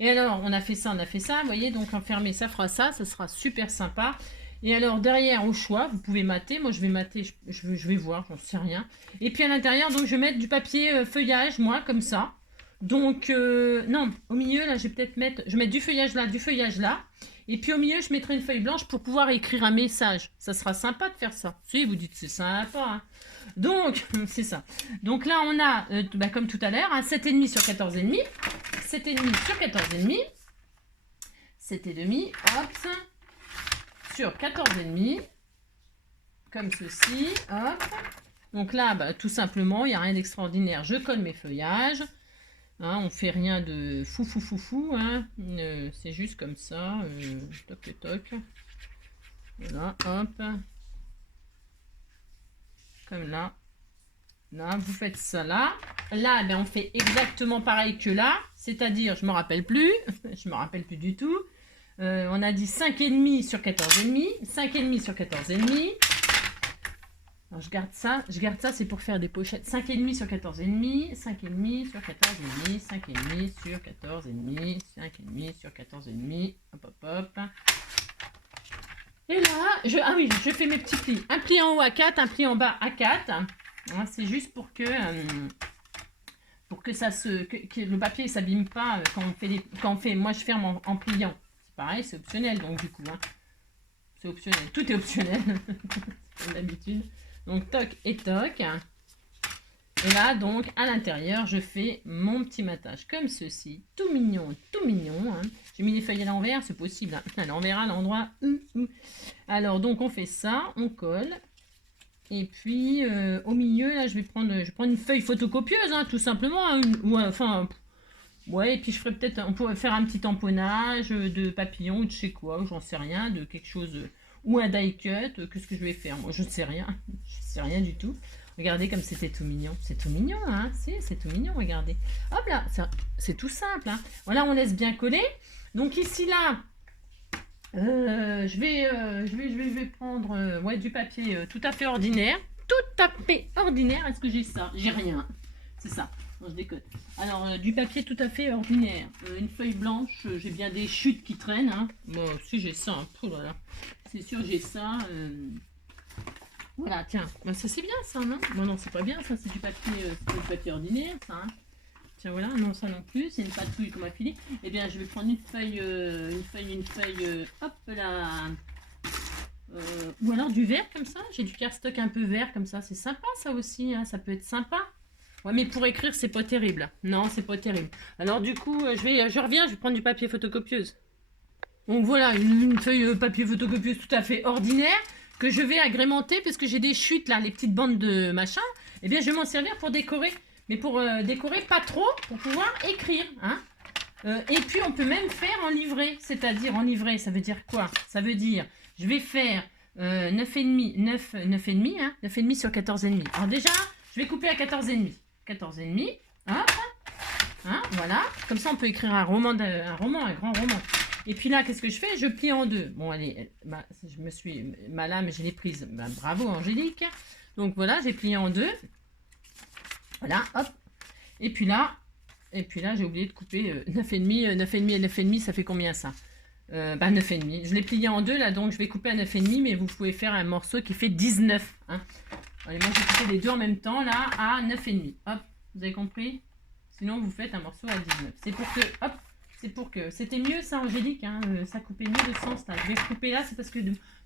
Et alors, on a fait ça, vous voyez. Donc, enfermer, ça fera ça, ça sera super sympa. Et alors, derrière, au choix, vous pouvez mater. Moi, je vais mater, je vais voir, j'en sais rien. Et puis, à l'intérieur, donc, je vais mettre du papier feuillage, moi, comme ça. Donc, non, au milieu, là, je vais peut-être mettre... Je vais mettre du feuillage là. Et puis, au milieu, je mettrai une feuille blanche pour pouvoir écrire un message. Ça sera sympa de faire ça. Si, vous dites, c'est sympa. Hein. Donc, c'est ça. Donc là, on a, comme tout à l'heure, hein, 7,5 sur 14,5. 7,5 sur 14,5. 7,5, hop, sur 14,5. comme ceci, hop. Donc là, bah, tout simplement, il n'y a rien d'extraordinaire. Je colle mes feuillages. Hein, on fait rien de fou. Hein. C'est juste comme ça. Toc. Voilà, hop. Comme là. Là, vous faites ça là. Là, ben, on fait exactement pareil que là. C'est-à-dire, je ne me rappelle plus. Je me rappelle plus du tout. On a dit 5,5 sur 14,5. 5,5 sur 14,5. Alors, je garde ça, c'est pour faire des pochettes. 5,5 sur 14,5, 5,5 sur 14,5, 5,5 sur 14,5, 5,5 sur 14,5, hop. Et là, je fais mes petits plis. Un pli en haut à 4, un pli en bas à 4. Hein, c'est juste pour que que le papier ne s'abîme pas quand on fait, moi je ferme en pliant. C'est pareil, c'est optionnel donc du coup. Hein. C'est optionnel, tout est optionnel, comme d'habitude. Donc toc et toc. Et là donc à l'intérieur je fais mon petit matage comme ceci. Tout mignon. Hein. J'ai mis les feuilles à l'envers, c'est possible. Hein. À l'envers à l'endroit. Alors donc on fait ça, on colle. Et puis au milieu là je vais prendre une feuille photocopieuse hein, tout simplement. Hein, ouais, et puis je ferai peut-être, on pourrait faire un petit tamponnage de papillon ou de chez quoi, j'en sais rien, de quelque chose, ou un die cut, qu'est-ce que je vais faire? Moi, je ne sais rien, je sais rien du tout. Regardez comme c'était tout mignon, c'est tout mignon, hein, c'est tout mignon, regardez. Hop là, c'est tout simple, hein. Voilà, on laisse bien coller. Donc ici, là, je vais prendre ouais, du papier tout à fait ordinaire. Est-ce que j'ai ça? J'ai rien, c'est ça. Non, je déconne. Alors, du papier tout à fait ordinaire. Une feuille blanche, j'ai bien des chutes qui traînent. Hein. Bon, si j'ai ça, hein. Oh là là. C'est sûr, j'ai ça. Voilà, tiens. Ben, ça, c'est bien, ça, non? Bon, non, c'est pas bien, ça, c'est du papier ordinaire, ça. Hein. Tiens, voilà, non, ça non plus. C'est une patrouille qu'on m'a filée. Eh bien, je vais prendre une feuille, hop là. Ou alors du vert, comme ça. J'ai du cardstock un peu vert, comme ça. C'est sympa, ça aussi. Hein. Ça peut être sympa. Ouais, mais pour écrire, c'est pas terrible. Non, c'est pas terrible. Alors, du coup, je reviens, je vais prendre du papier photocopieuse. Donc, voilà, une feuille papier photocopieuse tout à fait ordinaire que je vais agrémenter parce que j'ai des chutes, là, les petites bandes de machin. Eh bien, je vais m'en servir pour décorer. Mais pour décorer pas trop, pour pouvoir écrire. Hein. Et puis, on peut même faire en livret. C'est-à-dire, en livret, ça veut dire quoi? Ça veut dire, je vais faire 9,5 hein, 9,5 sur 14,5. Alors, déjà, je vais couper à 14,5. 14,5, hop, hein, voilà, comme ça on peut écrire un grand roman. Et puis là, qu'est-ce que je fais? Je plie en deux. Bon, allez, bah, ma lame, je l'ai prise. Bah, bravo, Angélique. Donc voilà, j'ai plié en deux. Voilà, hop. Et puis là, j'ai oublié de couper 9,5, 9,5 et 9,5, ça fait combien ça? 9,5. Je l'ai plié en deux, là, donc je vais couper à 9,5, mais vous pouvez faire un morceau qui fait 19, hein. Allez, moi j'ai coupé les deux en même temps là à 9,5. Hop, vous avez compris? Sinon vous faites un morceau à 19. C'est pour que c'était mieux ça Angélique, hein, ça coupait mieux le sens là. Je vais couper là, c'est parce que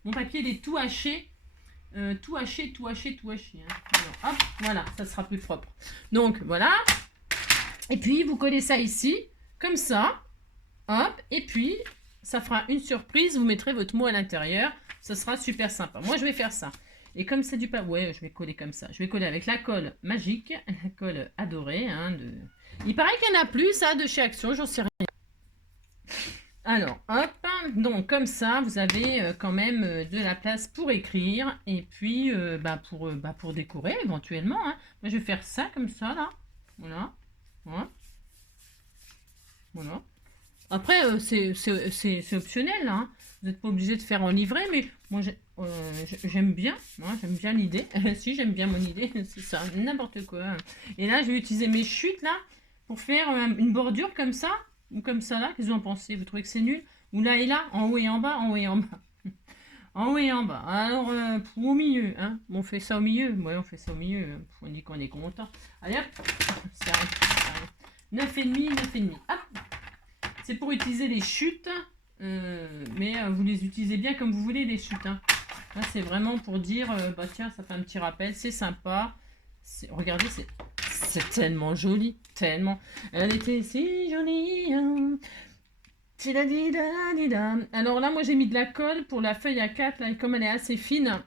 mon papier il est tout haché. Tout haché. Hein. Alors, hop, voilà, ça sera plus propre. Donc voilà. Et puis vous collez ça ici, comme ça. Hop, et puis ça fera une surprise, vous mettrez votre mot à l'intérieur. Ça sera super sympa. Moi je vais faire ça. Et comme c'est du papier, ouais, je vais coller comme ça. Je vais coller avec la colle magique, la colle adorée. Hein, Il paraît qu'il y en a plus, ça, de chez Action, j'en sais rien. Alors, hop, donc comme ça, vous avez quand même de la place pour écrire et puis pour décorer éventuellement. Hein. Moi, je vais faire ça comme ça, là. Voilà. Après, c'est optionnel, hein. Vous n'êtes pas obligé de faire en livret, mais moi, j'aime bien. Moi, j'aime bien l'idée. Si, j'aime bien mon idée. C'est ça, n'importe quoi. Et là, je vais utiliser mes chutes, là, pour faire une bordure comme ça, ou comme ça, là. Qu'est-ce que vous en pensez? Vous trouvez que c'est nul? Ou là et là, en haut et en bas, en haut et en bas. En haut et en bas. Alors, au milieu, hein. On fait ça au milieu. Ouais, on fait ça au milieu. On dit qu'on est content. Allez, hop. C'est 9,5, 9,5. Hop. C'est pour utiliser les chutes, mais vous les utilisez bien comme vous voulez, les chutes. Hein. Là, c'est vraiment pour dire, tiens, ça fait un petit rappel, c'est sympa. Regardez, c'est tellement joli, tellement. Elle était si jolie. Hein. Alors là, moi, j'ai mis de la colle pour la feuille A4, là, comme elle est assez fine.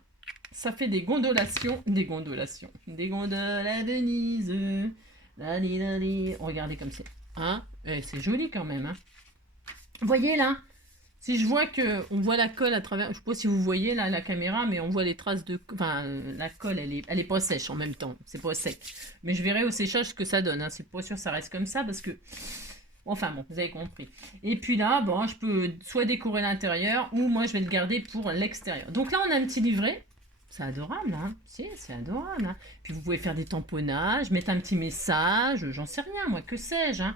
ça fait des gondolations, des gondolations, des gondoles à Venise. Regardez comme c'est. Hein, c'est joli quand même. Hein. Vous voyez là, si je vois que on voit la colle à travers, je sais pas si vous voyez là la caméra, mais on voit les traces de, enfin la colle, elle est pas sèche en même temps, c'est pas sec. Mais je verrai au séchage ce que ça donne. Hein. C'est pas sûr que ça reste comme ça parce que, enfin bon, vous avez compris. Et puis là, bon, je peux soit décorer l'intérieur ou moi je vais le garder pour l'extérieur. Donc là, on a un petit livret. C'est adorable, hein. Si, c'est adorable. Hein. Puis vous pouvez faire des tamponnages, mettre un petit message, j'en sais rien, moi, que sais-je, hein.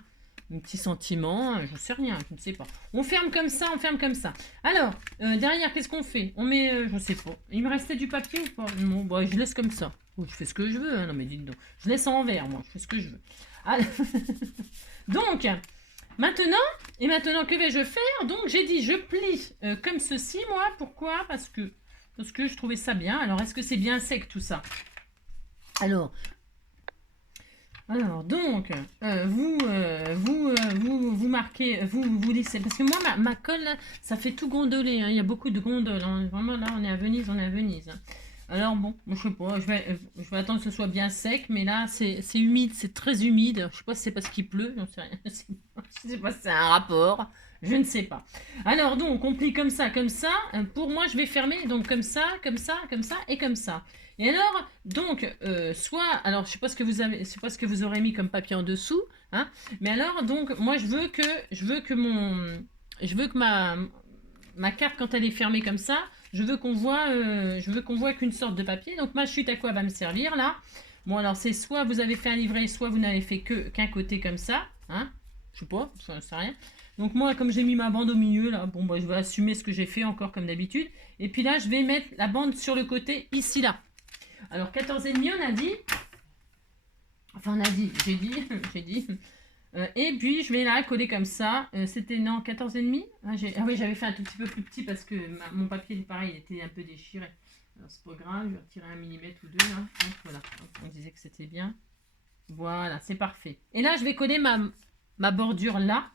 Un petit sentiment, j'en sais rien, je ne sais pas. On ferme comme ça, on ferme comme ça. Alors, derrière, qu'est-ce qu'on fait? On met, je sais pas. Il me restait du papier ou pas? Non, bah, je laisse comme ça. Oh, je fais ce que je veux, hein. Non mais dites donc. Je laisse en envers, moi, je fais ce que je veux. Alors... Donc, maintenant, que vais-je faire? Donc, j'ai dit, je plie comme ceci, moi. Pourquoi? Parce que je trouvais ça bien. Alors, est-ce que c'est bien sec tout ça? Alors, donc, vous marquez, vous lissez. Parce que moi, ma colle, là, ça fait tout gondoler. Hein. Il y a beaucoup de gondoles. Hein. Vraiment, là, on est à Venise, Hein. Alors, bon, je sais pas, je vais attendre que ce soit bien sec. Mais là, c'est humide, c'est très humide. Je sais pas si c'est parce qu'il pleut, j'en sais rien. Je sais pas si c'est un rapport. Je ne sais pas. Alors, donc, on plie comme ça, comme ça. Pour moi, je vais fermer, donc comme ça, comme ça, comme ça et comme ça. Et alors, donc, alors, je sais pas ce que vous avez, je sais pas ce que vous aurez mis comme papier en dessous, hein. Mais alors, donc, moi, je veux que ma carte, quand elle est fermée comme ça, je veux qu'on voit qu'une sorte de papier. Donc, ma chute à quoi va me servir là? Bon, alors, c'est soit vous avez fait un livret, soit vous n'avez fait qu'un côté comme ça, hein. Je sais pas, ça ne sert à rien. Donc moi, comme j'ai mis ma bande au milieu, là, bon, bah, je vais assumer ce que j'ai fait encore comme d'habitude. Et puis là, je vais mettre la bande sur le côté, ici, là. Alors, 14,5, on a dit. Enfin, on a dit, j'ai dit, j'ai dit. Et puis, je vais la coller comme ça. C'était, non, 14,5. Ah oui, j'avais fait un tout petit peu plus petit parce que mon papier, pareil, était un peu déchiré. Alors, c'est pas grave, je vais retirer 1 millimètre ou 2, là. Donc, voilà, on disait que c'était bien. Voilà, c'est parfait. Et là, je vais coller ma bordure là.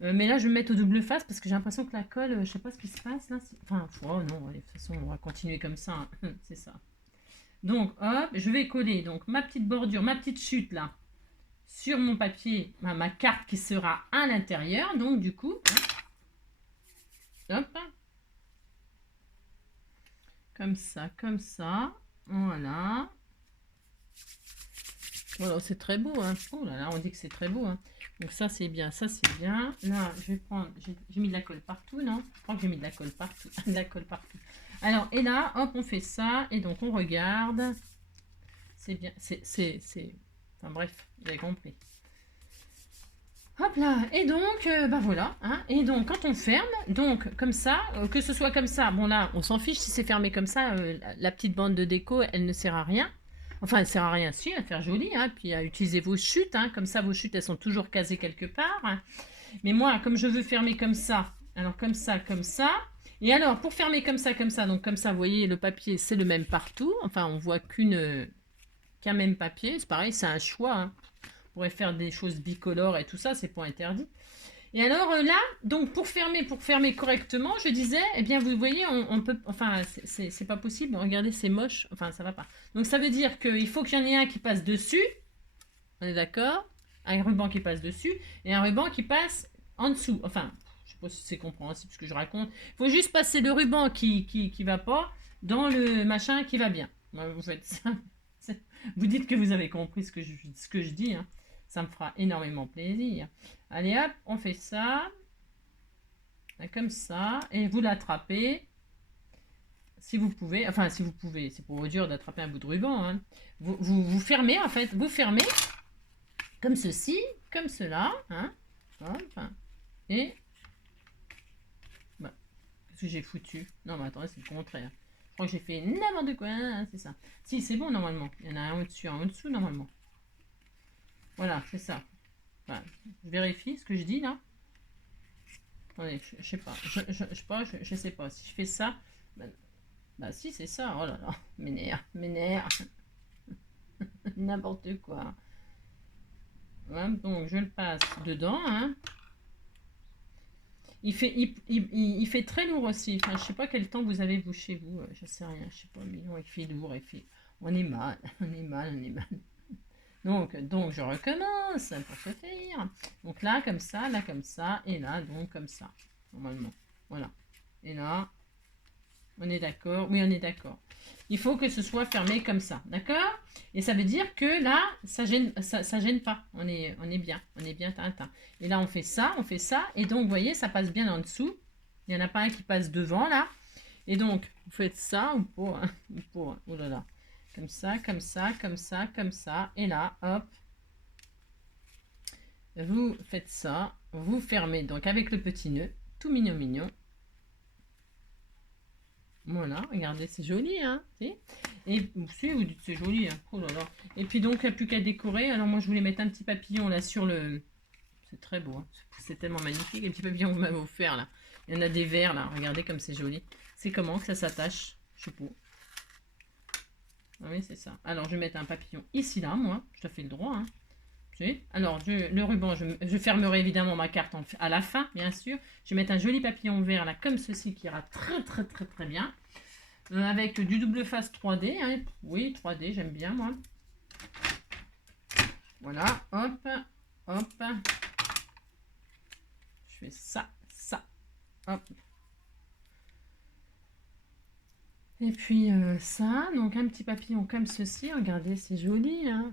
Mais là, je vais me mettre au double face parce que j'ai l'impression que la colle, je sais pas ce qui se passe là. Enfin, oh non, de toute façon, on va continuer comme ça. Hein. C'est ça. Donc, hop, je vais coller donc ma petite bordure, ma petite chute là, sur mon papier, ma carte qui sera à l'intérieur. Donc, du coup, hop, comme ça, voilà. Voilà, c'est très beau, hein. Oh là là, on dit que c'est très beau, hein. Donc ça, c'est bien, ça, c'est bien. Là, je vais prendre, j'ai mis de la colle partout, non? Je crois que j'ai mis de la colle partout, de la colle partout. Alors, et là, hop, on fait ça, et donc on regarde. C'est bien, enfin bref, vous avez compris. Hop là, et donc, bah voilà, hein, et donc quand on ferme, donc comme ça, que ce soit comme ça, bon là, on s'en fiche si c'est fermé comme ça, la petite bande de déco, elle ne sert à rien. Enfin, elle ne sert à rien, si, à faire joli, hein, puis à utiliser vos chutes, hein, comme ça, vos chutes, elles sont toujours casées quelque part. Hein. Mais moi, comme je veux fermer comme ça, alors comme ça, et alors, pour fermer comme ça, donc comme ça, vous voyez, le papier, c'est le même partout, enfin, on voit qu'un même papier, c'est pareil, c'est un choix, hein. On pourrait faire des choses bicolores et tout ça, c'est pas interdit. Et alors là, donc pour fermer correctement, je disais, eh bien vous voyez, on peut, enfin c'est pas possible, regardez c'est moche, enfin ça va pas. Donc ça veut dire qu'il faut qu'il y en ait un qui passe dessus, on est d'accord? Un ruban qui passe dessus et un ruban qui passe en dessous. Enfin, je sais pas si c'est compréhensible ce que je raconte. Il faut juste passer le ruban qui va pas dans le machin qui va bien. Vous faites ça. Vous dites que vous avez compris ce que je dis, hein. Ça me fera énormément plaisir. Allez hop, on fait ça. Comme ça. Et vous l'attrapez. Si vous pouvez. Enfin, si vous pouvez. C'est pour dur d'attraper un bout de ruban. Hein. Vous fermez, en fait. Vous fermez. Comme ceci. Comme cela. Hein. Hop. Et. Bah, qu'est-ce que j'ai foutu? Non, mais attendez, c'est le contraire. Je crois que j'ai fait n'importe quoi. Hein, c'est ça. Si, c'est bon, normalement. Il y en a un au-dessus, un au-dessous, normalement. Voilà, c'est ça. Voilà. Je vérifie ce que je dis là. Attendez, je sais pas. Je sais pas. Si je fais ça. Bah si, c'est ça. Oh là là. M'énerve. N'importe quoi. Voilà, donc je le passe dedans. Hein. il fait très lourd aussi. Enfin, je sais pas quel temps vous avez vous chez vous. Je sais rien. Je sais pas. Mais non, il fait lourd. On est mal. On est mal. On est mal. Donc je recommence pour se faire. Donc là, comme ça, là, comme ça. Et là, donc, comme ça. Normalement. Voilà. Et là, on est d'accord? Oui, on est d'accord. Il faut que ce soit fermé comme ça. D'accord? Et ça veut dire que là, ça gêne pas. On est bien. On est bien tintin. Et là, on fait ça, on fait ça. Et donc, vous voyez, ça passe bien en dessous. Il n'y en a pas un qui passe devant, là. Et donc, vous faites ça ou pas, hein, ou pas, hein. Oh là là. Comme ça, comme ça, comme ça, comme ça. Et là, hop. Vous faites ça. Vous fermez donc avec le petit nœud. Tout mignon, mignon. Voilà, regardez, c'est joli, hein. Et si vous dites c'est joli, hein. Oh là là. Et puis donc, il n'y a plus qu'à décorer. Alors moi, je voulais mettre un petit papillon là sur le... C'est très beau, hein. C'est tellement magnifique, les petits papillons que vous m'avez offert là. Il y en a des verts là, regardez comme c'est joli. C'est comment que ça s'attache? Je sais pas. Ah oui, c'est ça. Alors, je vais mettre un papillon ici là, moi. Je te fais le droit, hein. Alors, le ruban, je fermerai évidemment ma carte à la fin, bien sûr. Je vais mettre un joli papillon vert là, comme ceci, qui ira très très très très bien. Avec du double face 3D. Hein. Oui, 3D, j'aime bien moi. Voilà, hop, hop. Je fais ça, ça, hop. Et puis ça, donc un petit papillon comme ceci. Regardez, c'est joli, hein.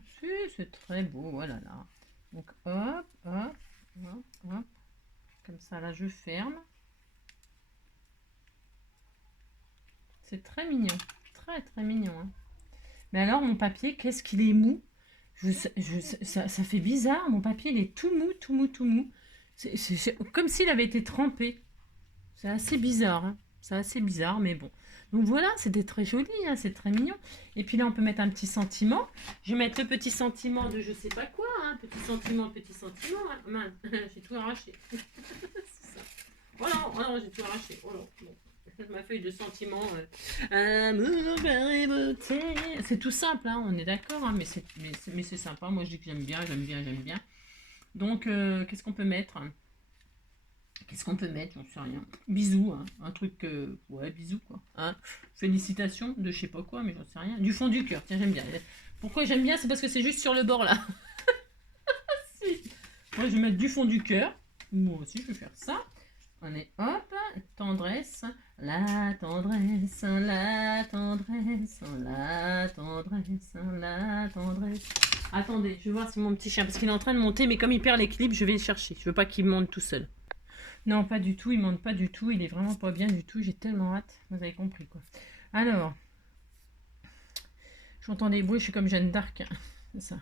C'est très beau, voilà là. Donc hop, hop, hop, hop. Comme ça, là, je ferme. C'est très mignon. Très, très mignon. Hein. Mais alors, mon papier, qu'est-ce qu'il est mou. Ça fait bizarre. Mon papier, il est tout mou, tout mou, tout mou. C'est comme s'il avait été trempé. C'est assez bizarre. Hein. C'est assez bizarre, mais bon. Donc voilà, c'était très joli. Hein, c'est très mignon. Et puis là, on peut mettre un petit sentiment. Je vais mettre le petit sentiment de je sais pas quoi. Hein. Petit sentiment, petit sentiment. Hein. Mince, j'ai tout arraché. C'est ça. Oh non, oh non, j'ai tout arraché. Oh non, bon. Ma feuille de sentiment. C'est tout simple, hein, on est d'accord, hein, mais c'est sympa. Moi, je dis que j'aime bien, j'aime bien, j'aime bien. Donc, qu'est-ce qu'on peut mettre? Qu'est-ce qu'on peut mettre? J'en sais rien. Bisous, hein, un truc. Ouais, bisous, quoi. Hein. Félicitations de je sais pas quoi, mais j'en sais rien. Du fond du cœur, tiens, j'aime bien. Pourquoi j'aime bien? C'est parce que c'est juste sur le bord, là. Si. Moi, je vais mettre du fond du cœur. Moi aussi, je vais faire ça. On est hop, tendresse, la tendresse, la tendresse, la tendresse, la tendresse. Attendez, je vais voir si mon petit chien, parce qu'il est en train de monter, mais comme il perd l'équilibre, je vais le chercher. Je veux pas qu'il monte tout seul. Non, pas du tout, il monte pas du tout, il est vraiment pas bien du tout. J'ai tellement hâte, vous avez compris quoi. Alors, j'entends des bruits, je suis comme Jeanne d'Arc, hein. C'est ça.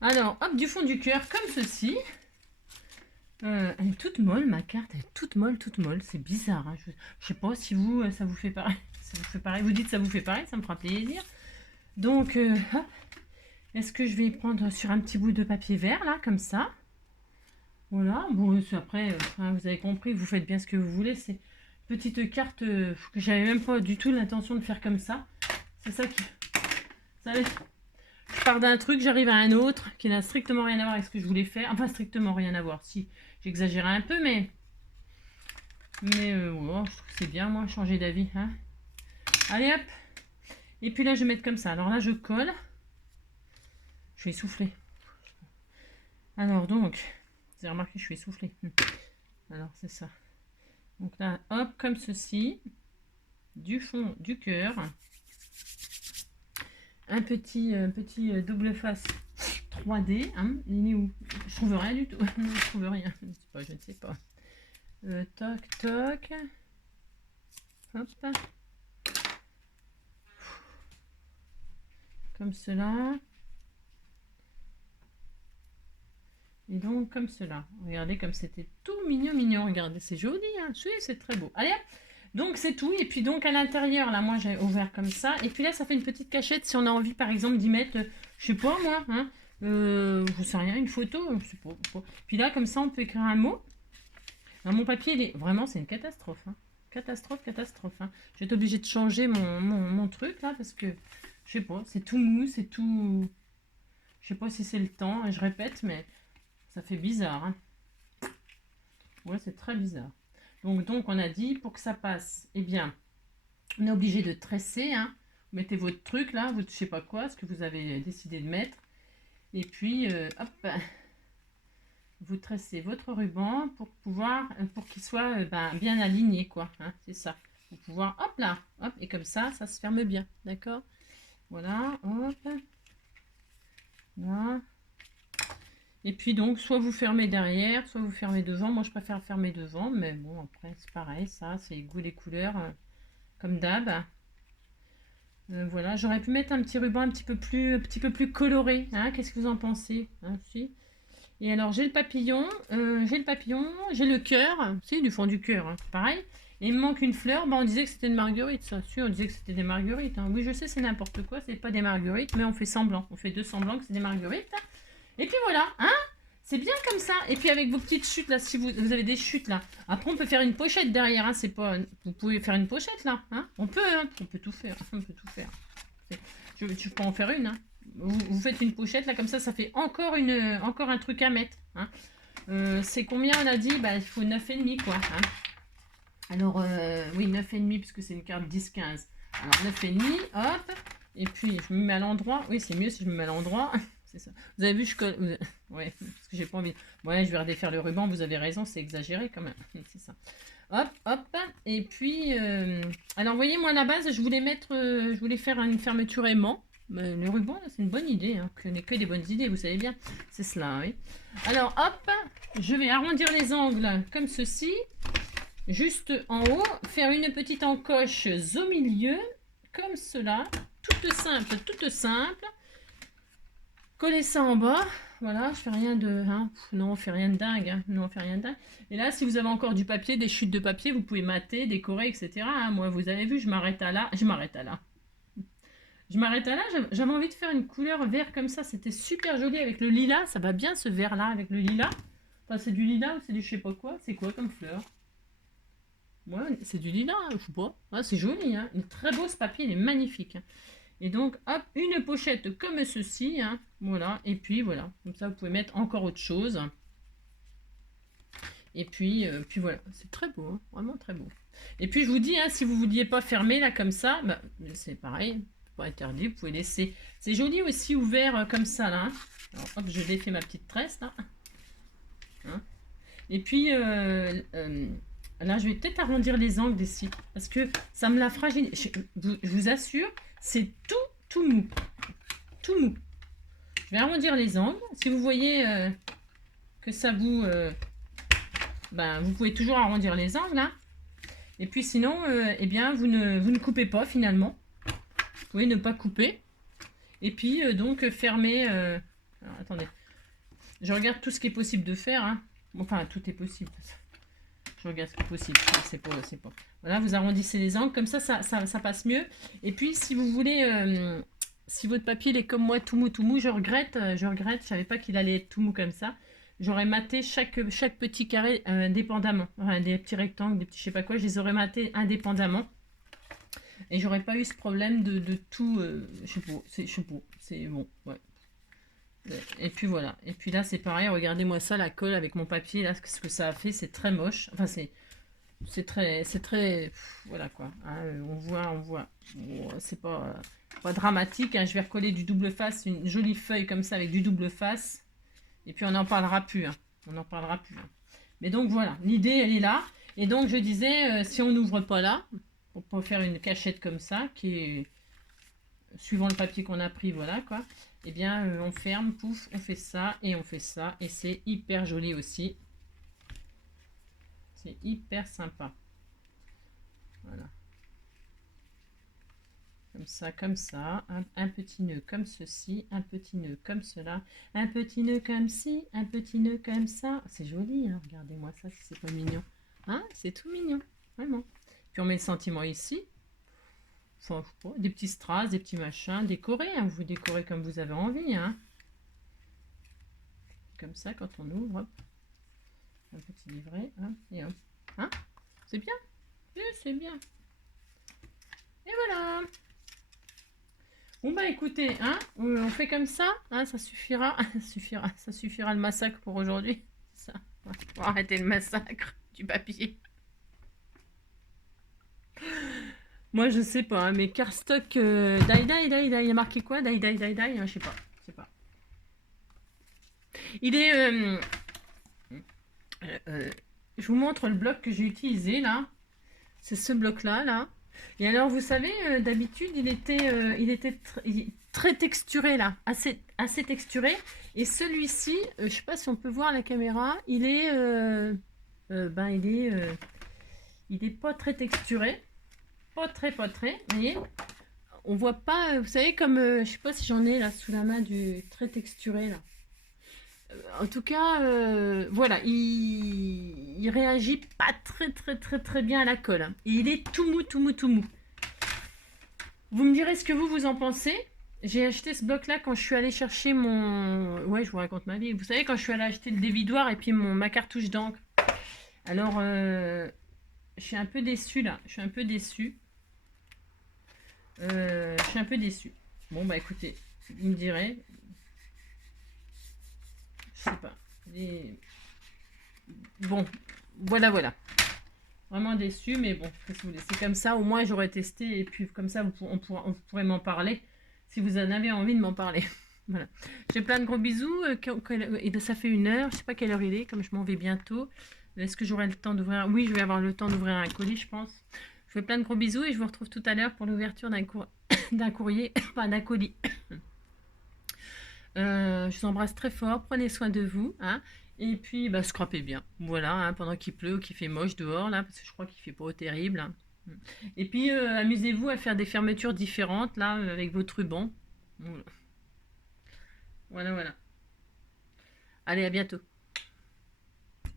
Alors, hop, du fond du cœur, comme ceci. Elle est toute molle, ma carte, elle est toute molle, c'est bizarre. Hein. Je sais pas si vous, ça vous fait pareil. Ça vous fait pareil. Vous dites ça vous fait pareil, ça me fera plaisir. Donc, est-ce que je vais prendre sur un petit bout de papier vert, là, comme ça. Voilà, bon, après, vous avez compris, vous faites bien ce que vous voulez. C'est petite carte que j'avais même pas du tout l'intention de faire comme ça. C'est ça qui... Vous savez, je pars d'un truc, j'arrive à un autre qui n'a strictement rien à voir avec ce que je voulais faire. Enfin, strictement rien à voir. Si, j'exagérais un peu, mais oh, je trouve que c'est bien, moi, changer d'avis. Hein. Allez, hop. Et puis là, je vais mettre comme ça. Alors là, je colle. Je vais essouffler. Alors, donc, vous avez remarqué, je suis essoufflée. Alors, c'est ça. Donc là, hop, comme ceci. Du fond du cœur. Un petit double face 3D. Hein. Il est où? Je trouve rien du tout. Non, je trouve rien. Je ne sais pas. Toc, toc. Hop. Comme cela. Et donc, comme cela. Regardez comme c'était tout mignon, mignon. Regardez, c'est joli. Hein. C'est très beau. Allez, donc c'est tout. Et puis donc à l'intérieur, là, moi j'ai ouvert comme ça. Et puis là, ça fait une petite cachette si on a envie, par exemple, d'y mettre, je sais pas moi, hein, je sais rien, une photo, je sais pas. Puis là, comme ça, on peut écrire un mot. Alors, mon papier, il est vraiment, c'est une catastrophe. Hein. Catastrophe, catastrophe. Hein. Je vais être obligée de changer mon truc là parce que je sais pas, c'est tout mou, c'est tout. Je sais pas si c'est le temps, et je répète, mais ça fait bizarre. Hein. Ouais, c'est très bizarre. Donc, on a dit, pour que ça passe, eh bien, on est obligé de tresser, hein. Vous mettez votre truc là, vous ne sais pas quoi, ce que vous avez décidé de mettre. Et puis, hop, vous tressez votre ruban pour pouvoir, pour qu'il soit bien aligné, quoi. Hein, c'est ça. Pour pouvoir, hop là, hop, et comme ça se ferme bien, d'accord? Voilà, hop. Là. Et puis donc, soit vous fermez derrière, soit vous fermez devant. Moi, je préfère fermer devant, mais bon, après, c'est pareil, ça, c'est goût les couleurs, comme d'hab. Voilà, j'aurais pu mettre un petit ruban un petit peu plus coloré. Hein, qu'est-ce que vous en pensez? Hein, si. Et alors, j'ai le papillon, j'ai le cœur, c'est du fond du cœur, hein, pareil. Et il me manque une fleur, on disait que c'était une marguerite, ça. Si, on disait que c'était des marguerites. Hein. Oui, je sais, c'est n'importe quoi, c'est pas des marguerites, mais on fait semblant. On fait deux semblants que c'est des marguerites. Et puis voilà, hein, c'est bien comme ça. Et puis avec vos petites chutes là, si vous avez des chutes là. Après on peut faire une pochette derrière, hein, c'est pas. Vous pouvez faire une pochette là, hein. On peut tout faire, on peut tout faire. Je peux en faire une, hein. Vous faites une pochette là comme ça fait encore un truc à mettre. Hein. C'est combien on a dit? Bah il faut 9,5 quoi. Hein. Alors oui 9,5 puisque c'est une carte 10-15. Alors 9,5, hop. Et puis je me mets à l'endroit. Oui c'est mieux si je me mets à l'endroit. C'est ça. Vous avez vu, je colle. Ouais, parce que j'ai pas envie. Ouais, je vais redéfaire le ruban, vous avez raison, c'est exagéré quand même. C'est ça. Hop, hop. Et puis, alors, vous voyez, moi, à la base, je voulais faire une fermeture aimant. Mais le ruban, c'est une bonne idée. Hein. Que n'est que des bonnes idées, vous savez bien. C'est cela, oui. Alors, hop, je vais arrondir les angles comme ceci. Juste en haut, faire une petite encoche au milieu, comme cela. Toute simple, toute simple. Coller ça en bas, voilà, je fais rien de, hein, non, on fait rien de dingue, hein, non, on fait rien de dingue. Et là, si vous avez encore du papier, des chutes de papier, vous pouvez mater, décorer, etc. Hein. Moi, vous avez vu, je m'arrête à là, j'avais envie de faire une couleur vert comme ça, c'était super joli avec le lilas, ça va bien ce vert là avec le lilas. Enfin, c'est du lilas ou c'est du je sais pas quoi, c'est quoi comme fleur? Ouais, c'est du lilas, je sais pas. Ah, c'est joli, hein, il est très beau ce papier, il est magnifique. Hein. Et donc, hop, une pochette comme ceci, hein, voilà, et puis voilà, comme ça vous pouvez mettre encore autre chose. Et puis voilà, c'est très beau, hein, vraiment très beau. Et puis je vous dis, hein, si vous ne vouliez pas fermer là comme ça, bah, c'est pareil, pas interdit, vous pouvez laisser. C'est joli aussi ouvert comme ça là. Hein. Alors, hop, je défais ma petite tresse là. Hein. Et puis là, je vais peut-être arrondir les angles d'ici, parce que ça me la fragilise. Je vous assure, c'est tout mou. Tout mou. Je vais arrondir les angles. Si vous voyez que ça vous... vous pouvez toujours arrondir les angles. Hein. Et puis sinon, eh bien, vous ne coupez pas finalement. Vous pouvez ne pas couper. Et puis, donc, fermer... alors, attendez. Je regarde tout ce qui est possible de faire. Hein. Enfin, tout est possible. Je regarde ce qui est possible. C'est pas. Voilà, vous arrondissez les angles. Comme ça passe mieux. Et puis, si vous voulez... si votre papier il est comme moi tout mou, je regrette, je savais pas qu'il allait être tout mou comme ça. J'aurais maté chaque petit carré indépendamment, enfin, des petits rectangles, des petits je sais pas quoi, je les aurais matés indépendamment. Et j'aurais pas eu ce problème de tout, je sais pas, c'est bon, ouais. Et puis voilà, et puis là c'est pareil, regardez-moi ça, la colle avec mon papier, là, ce que ça a fait, c'est très moche, enfin c'est très, voilà quoi, hein, on voit, bon, c'est pas dramatique, hein, je vais recoller du double face, une jolie feuille comme ça avec du double face, et puis on n'en parlera plus, hein. On n'en parlera plus. Hein. Mais donc voilà, l'idée elle est là, et donc je disais, si on n'ouvre pas là, on peut faire une cachette comme ça, qui est, suivant le papier qu'on a pris, voilà quoi, et bien on ferme, pouf, on fait ça, et c'est hyper joli aussi. C'est hyper sympa. Voilà. Comme ça, un petit nœud comme ceci, un petit nœud comme cela, un petit nœud comme ci, un petit nœud comme ça. C'est joli, hein. Regardez-moi ça, si c'est pas mignon. Hein, c'est tout mignon, vraiment. Puis on met le sentiment ici. Enfin, des petits strass, des petits machins, décorés. Hein. Vous décorez comme vous avez envie. Hein. Comme ça, quand on ouvre, hop. Un petit livret, hop, et hop. Hein, c'est bien. Oui, c'est bien. Et voilà. Bon bah écoutez, hein, on fait comme ça, hein, ça suffira, ça suffira le massacre pour aujourd'hui. Ça, Faut arrêter le massacre du papier. Moi, je sais pas, hein, mais Cardstock, il y a marqué quoi? Die, je sais pas. Je sais pas. Il est... je vous montre le bloc que j'ai utilisé, là. C'est ce bloc-là, là. Et alors, vous savez, d'habitude, il était très texturé, là. Assez texturé. Et celui-ci, je sais pas si on peut voir la caméra, il est... il est pas très texturé. Pas très, vous voyez, on voit pas, vous savez, comme, je sais pas si j'en ai là sous la main du très texturé là. En tout cas, voilà, il réagit pas très bien à la colle. Et il est tout mou. Vous me direz ce que vous en pensez. J'ai acheté ce bloc là quand je suis allée chercher mon... Ouais, je vous raconte ma vie. Vous savez, quand je suis allée acheter le dévidoir et puis ma cartouche d'encre. Alors, je suis un peu déçue là. Je suis un peu déçue. Bon, bah écoutez, vous me direz. Je sais pas. Bon, voilà. Vraiment déçu, mais bon, qu'est-ce que vous voulez. C'est comme ça, au moins j'aurais testé, et puis comme ça, on pourrait m'en parler, si vous en avez envie de m'en parler. Voilà. J'ai plein de gros bisous. Et ça fait 1 heure, je sais pas quelle heure il est, comme je m'en vais bientôt. Est-ce que j'aurai le temps d'ouvrir? Oui, je vais avoir le temps d'ouvrir un colis, je pense. Je vous fais plein de gros bisous et je vous retrouve tout à l'heure pour l'ouverture d'un courrier, enfin d'un colis. Je vous embrasse très fort, prenez soin de vous, hein, et puis bah, scrapez bien, voilà, hein, pendant qu'il pleut ou qu'il fait moche dehors, là, parce que je crois qu'il fait pas terrible. Hein. Et puis amusez-vous à faire des fermetures différentes, là, avec votre ruban. Voilà. Allez, à bientôt.